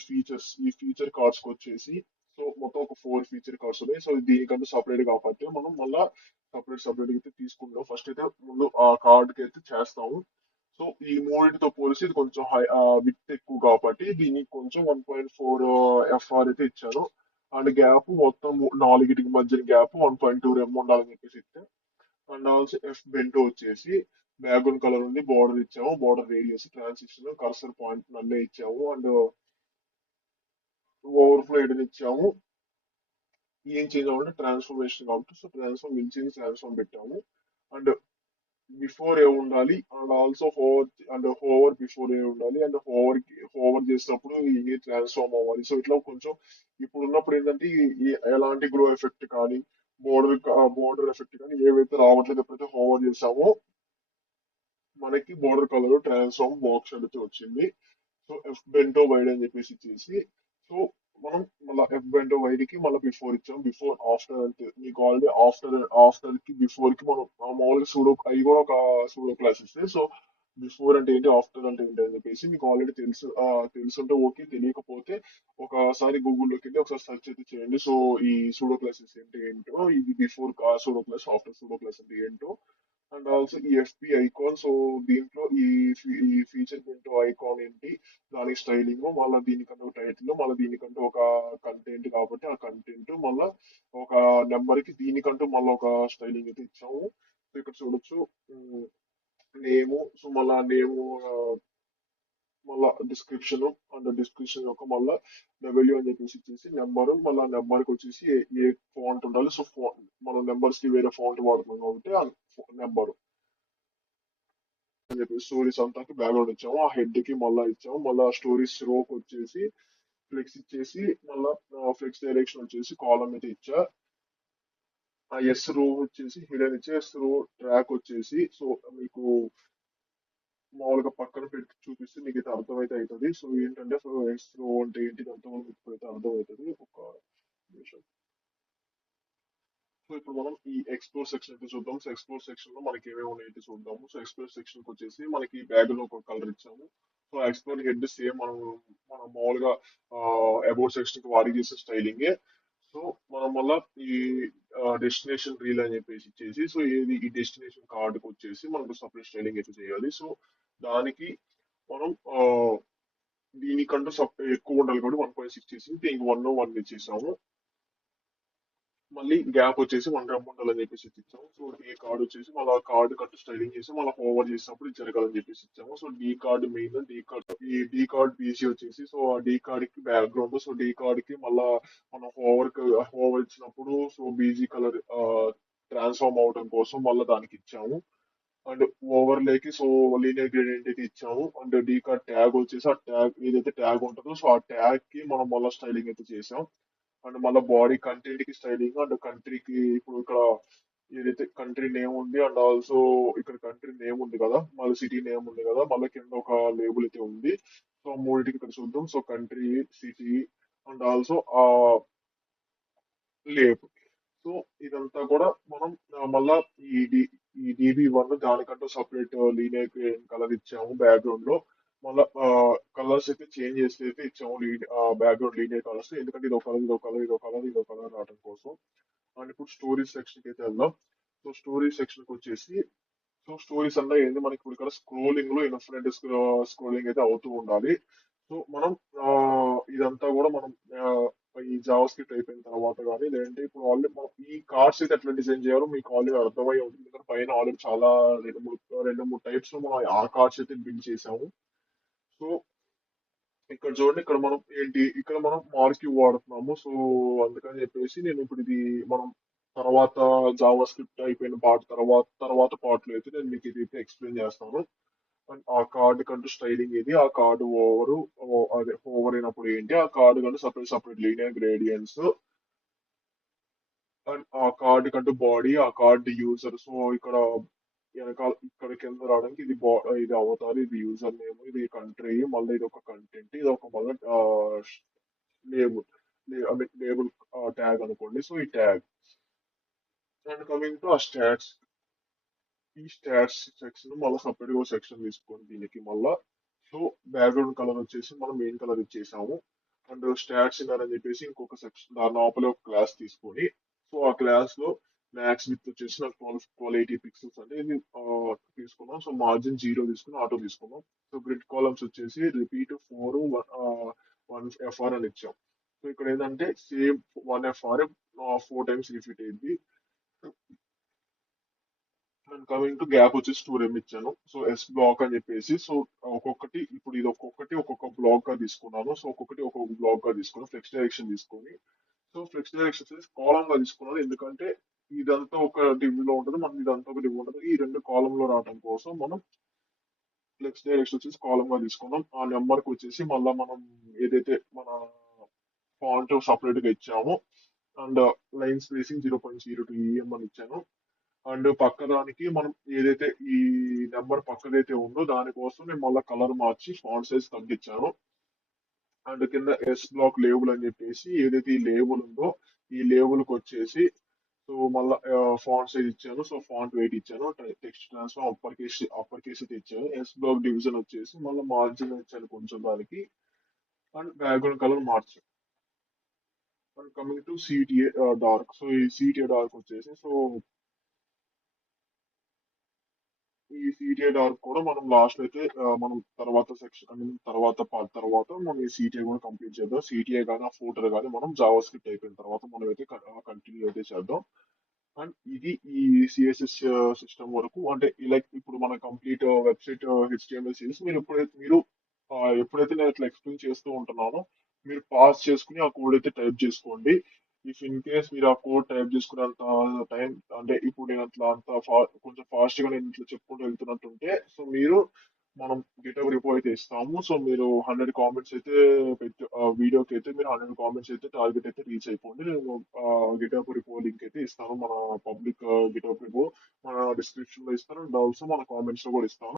ఫీచర్ కార్డ్స్ కి వచ్చేసి, సో మొత్తం ఒక 4 ఫీచర్ కార్డ్స్ ఉన్నాయి. సో దీనికంటే సపరేట్ కాబట్టి మనం మళ్ళా సపరేట్ అయితే తీసుకుందాం. ఫస్ట్ అయితే ముందు ఆ కార్డ్ కి అయితే చేస్తాము. సో ఈ మూడింటితో పోలిసి ఇది కొంచెం విత్ ఎక్కువ కాబట్టి దీనికి కొంచెం 1.4 ఎఫ్ఆర్ అయితే ఇచ్చాను. అండ్ గ్యాప్ మొత్తం నాలుగిటికి మధ్యన గ్యాప్ 1.2 ఉండాలని చెప్పేసి ఇస్తే. అండ్ ఆల్సో ఎఫ్ బెంటో వచ్చేసి బ్యాక్గ్రౌండ్ కలర్ ఉంది, బార్డర్ ఇచ్చాము, border radius, transition, cursor point నల్లే ఇచ్చాము. అండ్ ఓవర్ఫ్లో ఎడని ఇచ్చాము. ఏం చేంజ్ అవ్వాలంటే ట్రాన్స్ఫర్మేషన్ కాబట్టి, సో ట్రాన్స్ఫార్మ్ పెట్టాము. అండ్ బిఫోర్ ఏ ఉండాలి, అండ్ ఆల్సో హోవర్ బిఫోర్ ఏ ఉండాలి, అండ్ హోవర్ చేసినప్పుడు ఇది ట్రాన్స్ఫార్మ్ అవ్వాలి. సో ఇట్లా కొంచెం ఇప్పుడు ఉన్నప్పుడు ఏంటంటే ఎలాంటి గ్లో ఎఫెక్ట్ కానీ బోర్డర్ ఎఫెక్ట్ కానీ ఏవైతే రావట్లేదు, ఎప్పుడైతే హోవర్ చేసామో మనకి బోర్డర్ కలర్ ట్రాన్స్ఫార్మ్ బాక్స్ అయితే వచ్చింది. సో ఎఫ్ బెంటో వైడ్ అని చెప్పేసి ఇచ్చేసి, సో మనం మళ్ళీ ఎఫ్ బెంటో వైడ్ కి మళ్ళీ బిఫోర్ ఇచ్చాం. బిఫోర్ ఆఫ్టర్ అంటే మీకు ఆల్రెడీ ఆఫ్టర్ కి బిఫోర్ కి మనం మామూలుగా అవి కూడా ఒక సూడో క్లాస్ ఇస్తే. సో బిఫోర్ అంటే ఏంటి, ఆఫ్టర్ అంటే ఏంటి అని చెప్పేసి మీకు ఆల్రెడీ తెలుసుంటే ఓకే, తెలియకపోతే ఒకసారి గూగుల్లోకి వెళ్ళి ఒకసారి సెర్చ్ అయితే చేయండి. సో ఈ సూడో క్లాసెస్ ఏంటో, ఇది before pseudo class, after pseudo class అంటే ఏంటో. అండ్ ఆల్సో ఈ ఎఫ్పి ఐకాన్, సో దీంట్లో ఈ ఫీచర్ విండో ఐకాన్ ఏంటి, దాని స్టైలింగ్, మళ్ళీ దీనికంటే ఒక టైటిల్, మళ్ళీ దీనికంటే ఒక కంటెంట్ కాబట్టి ఆ కంటెంట్, మళ్ళీ ఒక నెంబర్ కి దీనికంటూ మళ్ళీ ఒక స్టైలింగ్ అయితే ఇచ్చాము. సో ఇక్కడ చూడొచ్చు నేము, సో మళ్ళా నేము, మళ్ళా డిస్క్రిప్షన్, అండ్ డిస్క్రిప్షన్ యొక్క మళ్ళా డబ్ల్యూ అని చెప్పేసి ఇచ్చేసి నెంబర్, మళ్ళీ నెంబర్ కి వచ్చేసి ఏ ఫాంట్ ఉండాలి. సో మనం నెంబర్స్ కి వేరే ఫాంట్ వాడుతున్నాం కాబట్టి ఆ నెంబర్ అని చెప్పి స్టోరీస్ అంతాకి బ్యాక్గ్రౌండ్ ఇచ్చాము. ఆ హెడ్ కి మళ్ళా ఇచ్చాము. మళ్ళా స్టోరీస్ రోకి వచ్చేసి ఫ్లెక్స్ ఇచ్చేసి, మళ్ళా ఫ్లెక్స్ డైరెక్షన్ వచ్చేసి కాలం అయితే ఇచ్చా. ఆ ఎస్ రో వచ్చేసి హిడెన్ ఇచ్చే, ఎస్ రో ట్రాక్ వచ్చేసి, సో మీకు మామూలుగా పక్కన పెట్టి చూపిస్తే మీకు అయితే అర్థమైతే అవుతుంది. సో ఏంటంటే సో ఎస్ రో అంటే ఏంటి అంతా మీకు అయితే అర్థమవుతుంది. ఒక నిమిషం. సో ఇప్పుడు మనం ఈ ఎక్స్ప్లోర్ సెక్షన్ అయితే చూద్దాం. సో ఎక్స్ప్లోర్ సెక్షన్ లో మనకి ఏమేమి ఉన్నాయో చూద్దాము. సో ఎక్స్ప్లోర్ సెక్షన్ కి వచ్చేసి మనకి బ్యాగ్ లో ఒక కలర్ ఇచ్చాము. సో ఎక్స్ప్లోర్ హెడ్ సేమ్ మనం మామూలుగా అబౌట్ సెక్షన్ కి వాడి చేసే స్టైలింగే. సో మనం మళ్ళా ఈ డెస్టినేషన్ రీల్ అని చెప్పేసి ఇచ్చేసి, సో ఏది ఈ డెస్టినేషన్ కార్డుకి వచ్చేసి మనకు సపరేట్ స్టైలింగ్ అయితే చేయాలి. సో దానికి మనం దీనికంటూ ఎక్కువ ఉండాలి కాబట్టి 1.6 చేసి దీనికి 1 ఇచ్చేసాము. మళ్ళీ గ్యాప్ వచ్చేసి 1 ఉండాలని చెప్పేసి ఇచ్చాము. సో ఈ కార్డ్ వచ్చేసి మళ్ళీ కార్డు కట్టు స్టైలింగ్ చేసి మళ్ళీ ఫార్వర్డ్ చేసినప్పుడు ఇది జరగాలని చెప్పేసి ఇచ్చాము. So the card main, the card BC వచ్చేసి, సో ఆ డి కార్డ్ కి బ్యాక్గ్రౌండ్, సో డి కార్డ్ కి మళ్ళా మనం ఫార్వర్డ్ ఇచ్చినప్పుడు సో బీజీ కలర్ ట్రాన్స్ఫార్మ్ అవడం కోసం మళ్ళీ దానికి ఇచ్చాము. అండ్ ఓవర్లేకి సో లీనియర్ గ్రేడియంట్ అయితే ఇచ్చాము. అండ్ డి కార్డ్ ట్యాగ్ వచ్చేసి ఆ ట్యాగ్ ఏదైతే ట్యాగ్ ఉంటుందో సో ఆ ట్యాగ్ కి మనం మళ్ళీ స్టైలింగ్ అయితే చేసాం. అండ్ మళ్ళీ బాడీ కంటెంట్ కి స్టైలింగ్, అండ్ కంట్రీకి ఇప్పుడు ఇక్కడ ఏదైతే కంట్రీ నేమ్ ఉంది అండ్ ఆల్సో ఇక్కడ కంట్రీ నేమ్ ఉంది కదా, మళ్ళీ సిటీ నేమ్ ఉంది కదా, మళ్ళీ కింద ఒక లేబుల్ అయితే ఉంది. సో మూడింటికి ఇక్కడ చూద్దాం. So country, city and also ఆ లేబుల్. సో ఇదంతా కూడా మనం మళ్ళా ఈ ఈ DB1 దానికంటూ సపరేట్ లీనియర్ కలర్ ఇచ్చాము బ్యాక్గ్రౌండ్ లో. మళ్ళా కలర్స్ అయితే చేంజ్ చేసి అయితే ఇచ్చాము బ్యాక్గ్రౌండ్ లీనియర్ కలర్స్, ఎందుకంటే ఇది ఒక కలర్, ఇది ఒక కలర్, ఇది ఒక కలర్, ఇది ఒక కలర్ రావడం కోసం. అండ్ ఇప్పుడు స్టోరీస్ సెక్షన్ కి అయితే వెళ్దాం. సో స్టోరీస్ సెక్షన్ కి వచ్చేసి, సో స్టోరీస్ అంటే ఏంది, మనకి ఇప్పుడు ఇక్కడ స్క్రోలింగ్ లో ఇన్ఫినిట్ స్క్రోలింగ్ అయితే అవుతూ ఉండాలి. సో మనం ఆ, ఇదంతా కూడా మనం ఈ జావా స్క్రిప్ట్ అయిపోయిన తర్వాత కానీ, లేదంటే ఇప్పుడు ఆల్రెడీ మనం ఈ కార్డ్స్ అయితే ఎట్లా డిజైన్ చేయాలో మీకు ఆల్రెడీ అర్థమై ఉంటుంది. ఎందుకంటే పైన ఆల్రెడీ చాలా రెండు మూడు టైప్స్ లో మనం ఆ కార్డ్స్ అయితే బిల్డ్ చేసాము. సో ఇక్కడ చూడండి, ఇక్కడ మనం ఏంటి, ఇక్కడ మనం మార్క్యూ వాడుతున్నాము. సో అందుకని చెప్పేసి నేను ఇప్పుడు ఇది మనం తర్వాత జావా స్క్రిప్ట్ అయిపోయిన పార్ట్ తర్వాత పార్ట్ లో అయితే నేను మీకు ఇది అయితే ఎక్స్ప్లెయిన్ చేస్తాను. అండ్ ఆ కార్డు కంటూ స్టైలింగ్ ఇది, ఆ కార్డు అదే ఓవర్ అయినప్పుడు ఏంటి, ఆ కార్డు కంటూ సపరేట్ లీనియర్ గ్రేడియంట్స్, అండ్ ఆ కార్డు కంటూ బాడీ, ఆ కార్డు యూజర్. సో ఇక్కడ వెనకాల ఇక్కడ కింద రావడానికి ఇది ఇది అవతార్, ఇది యూజర్ నేమ్, ఇది కంట్రీ, మళ్ళీ ఇది ఒక కంటెంట్, ఇది ఒక మళ్ళీ label, I mean label tag అనుకోండి. సో ఈ ట్యాగ్. అండ్ కమింగ్ టు ఆ స్టాట్స్, ఈ స్టాట్స్ సెక్షన్ మళ్ళీ సపరేట్ గా సెక్షన్ తీసుకోండి దీనికి మళ్ళా. సో బ్యాక్గ్రౌండ్ కలర్ వచ్చేసి మనం మెయిన్ కలర్ ఇచ్చేసాము. అండ్ స్టాట్స్ అని చెప్పేసి ఇంకొక సెక్షన్ దాని లోపల ఒక క్లాస్ తీసుకొని, సో ఆ క్లాస్ లో మ్యాక్స్ విత్ వచ్చేసి నాకు 1280 పిక్సెల్స్ అంటే ఇది తీసుకున్నాం. సో మార్జిన్ 0 తీసుకుని ఆటో తీసుకున్నాం. సో గ్రిడ్ కాలమ్స్ వచ్చేసి రిపీట్ 1 FR అని ఇచ్చాం. సో ఇక్కడ ఏంటంటే సేమ్ 1 FR 4 టైమ్స్ రిపీట్ అయింది. అండ్ కమింగ్ టు గ్యాప్ వచ్చేసి 2 ఇచ్చాను. సో ఎస్ బ్లాక్ అని చెప్పేసి, సో ఒక్కొక్కటి ఇప్పుడు ఇది ఒక్కొక్క బ్లాక్ గా తీసుకున్నాను. సో ఒక్కొక్కటి ఒక్కొక్క బ్లాక్ గా తీసుకున్నాను, ఫ్లెక్స్ డైరెక్షన్ తీసుకొని. సో ఫ్లెక్స్ డైరెక్షన్ వచ్చేసి కాలం గా తీసుకున్నాను, ఎందుకంటే ఇదంతా ఒక డివ్ లో ఉంటుంది, మనకి ఇదంతా ఒక డివ్ ఉంటుంది. ఈ రెండు కాలం లో రావడం కోసం మనం ఫ్లెక్స్ డైరెక్షన్ వచ్చేసి కాలం గా తీసుకున్నాం. ఆ నెంబర్ కి వచ్చేసి మళ్ళీ మనం ఏదైతే మన ఫాంట్ సపరేట్ గా ఇచ్చామో, అండ్ లైన్ స్పేసింగ్ 0.02 అని ఇచ్చాను. అండ్ పక్కదానికి మనం ఏదైతే ఈ నెంబర్ పక్కదైతే ఉందో దానికోసం నేను మళ్ళీ కలర్ మార్చి ఫాంట్ సైజ్ తగ్గించాను. అండ్ కింద ఎస్ బ్లాక్ లేబుల్ అని చెప్పేసి ఏదైతే ఈ లేబుల్ ఉందో ఈ లేబుల్ కి వచ్చేసి సో మళ్ళీ ఫాంట్ సైజ్ ఇచ్చాను. సో ఫాంట్ వెయిట్ ఇచ్చాను, టెక్స్ట్ ట్రాన్స్ఫర్ అప్పర్ కేస్ అయితే ఇచ్చాను. ఎస్ బ్లాక్ డివిజన్ వచ్చేసి మళ్ళీ మార్జిన్ ఇచ్చాను కొంచెం దానికి. అండ్ బ్యాక్గ్రౌండ్ కలర్ మార్చాను. And coming to CTA dark, so ఈ సిటిఏ డార్క్ వచ్చేసి, సో ఈ సిటిఐ డార్క్ కూడా మనం లాస్ట్ అయితే మనం తర్వాత సెక్షన్ ఐ మీన్ తర్వాత పార్ట్ తర్వాత మనం ఈ సిటిఐ కూడా కంప్లీట్ చేద్దాం. సిటిఐ కానీ ఆ ఫోటర్ కానీ మనం జావా స్క్రిప్ట్ అయిపోయిన తర్వాత మనం అయితే కంటిన్యూ అయితే చేద్దాం. అండ్ ఇది ఈ సిఎస్ఎస్ సిస్టమ్ వరకు, అంటే లైక్ ఇప్పుడు మన కంప్లీట్ వెబ్సైట్ హెచ్టిఎంఎల్ సిరీస్ ఎప్పుడైతే నేను ఇట్లా ఎక్స్ప్లెయిన్ చేస్తూ ఉంటున్నానో మీరు పాస్ చేసుకుని ఆ కోడ్ అయితే టైప్ చేసుకోండి. ఇఫ్ ఇన్ కేస్ మీరు ఆ కోడ్ టైప్ చేసుకునేంత టైం, అంటే ఇప్పుడు నేను అట్లా కొంచెం ఫాస్ట్ గా నేను ఇట్లా చెప్పుకుంటూ వెళ్తున్నట్టుంటే, సో మీరు మనం గిటబ్ రిపో అయితే ఇస్తాము. సో మీరు 100 కామెంట్స్ అయితే పెట్టి వీడియోకి అయితే మీరు 100 కామెంట్స్ అయితే టార్గెట్ అయితే రీచ్ అయిపోండి. నేను గిటబ్ రిపో లింక్ అయితే ఇస్తాను, మన పబ్లిక్ గిటబ్ రిపో మన డిస్క్రిప్షన్ లో ఇస్తాను, అండ్ ఆల్సో మన కామెంట్స్ లో కూడా ఇస్తాను.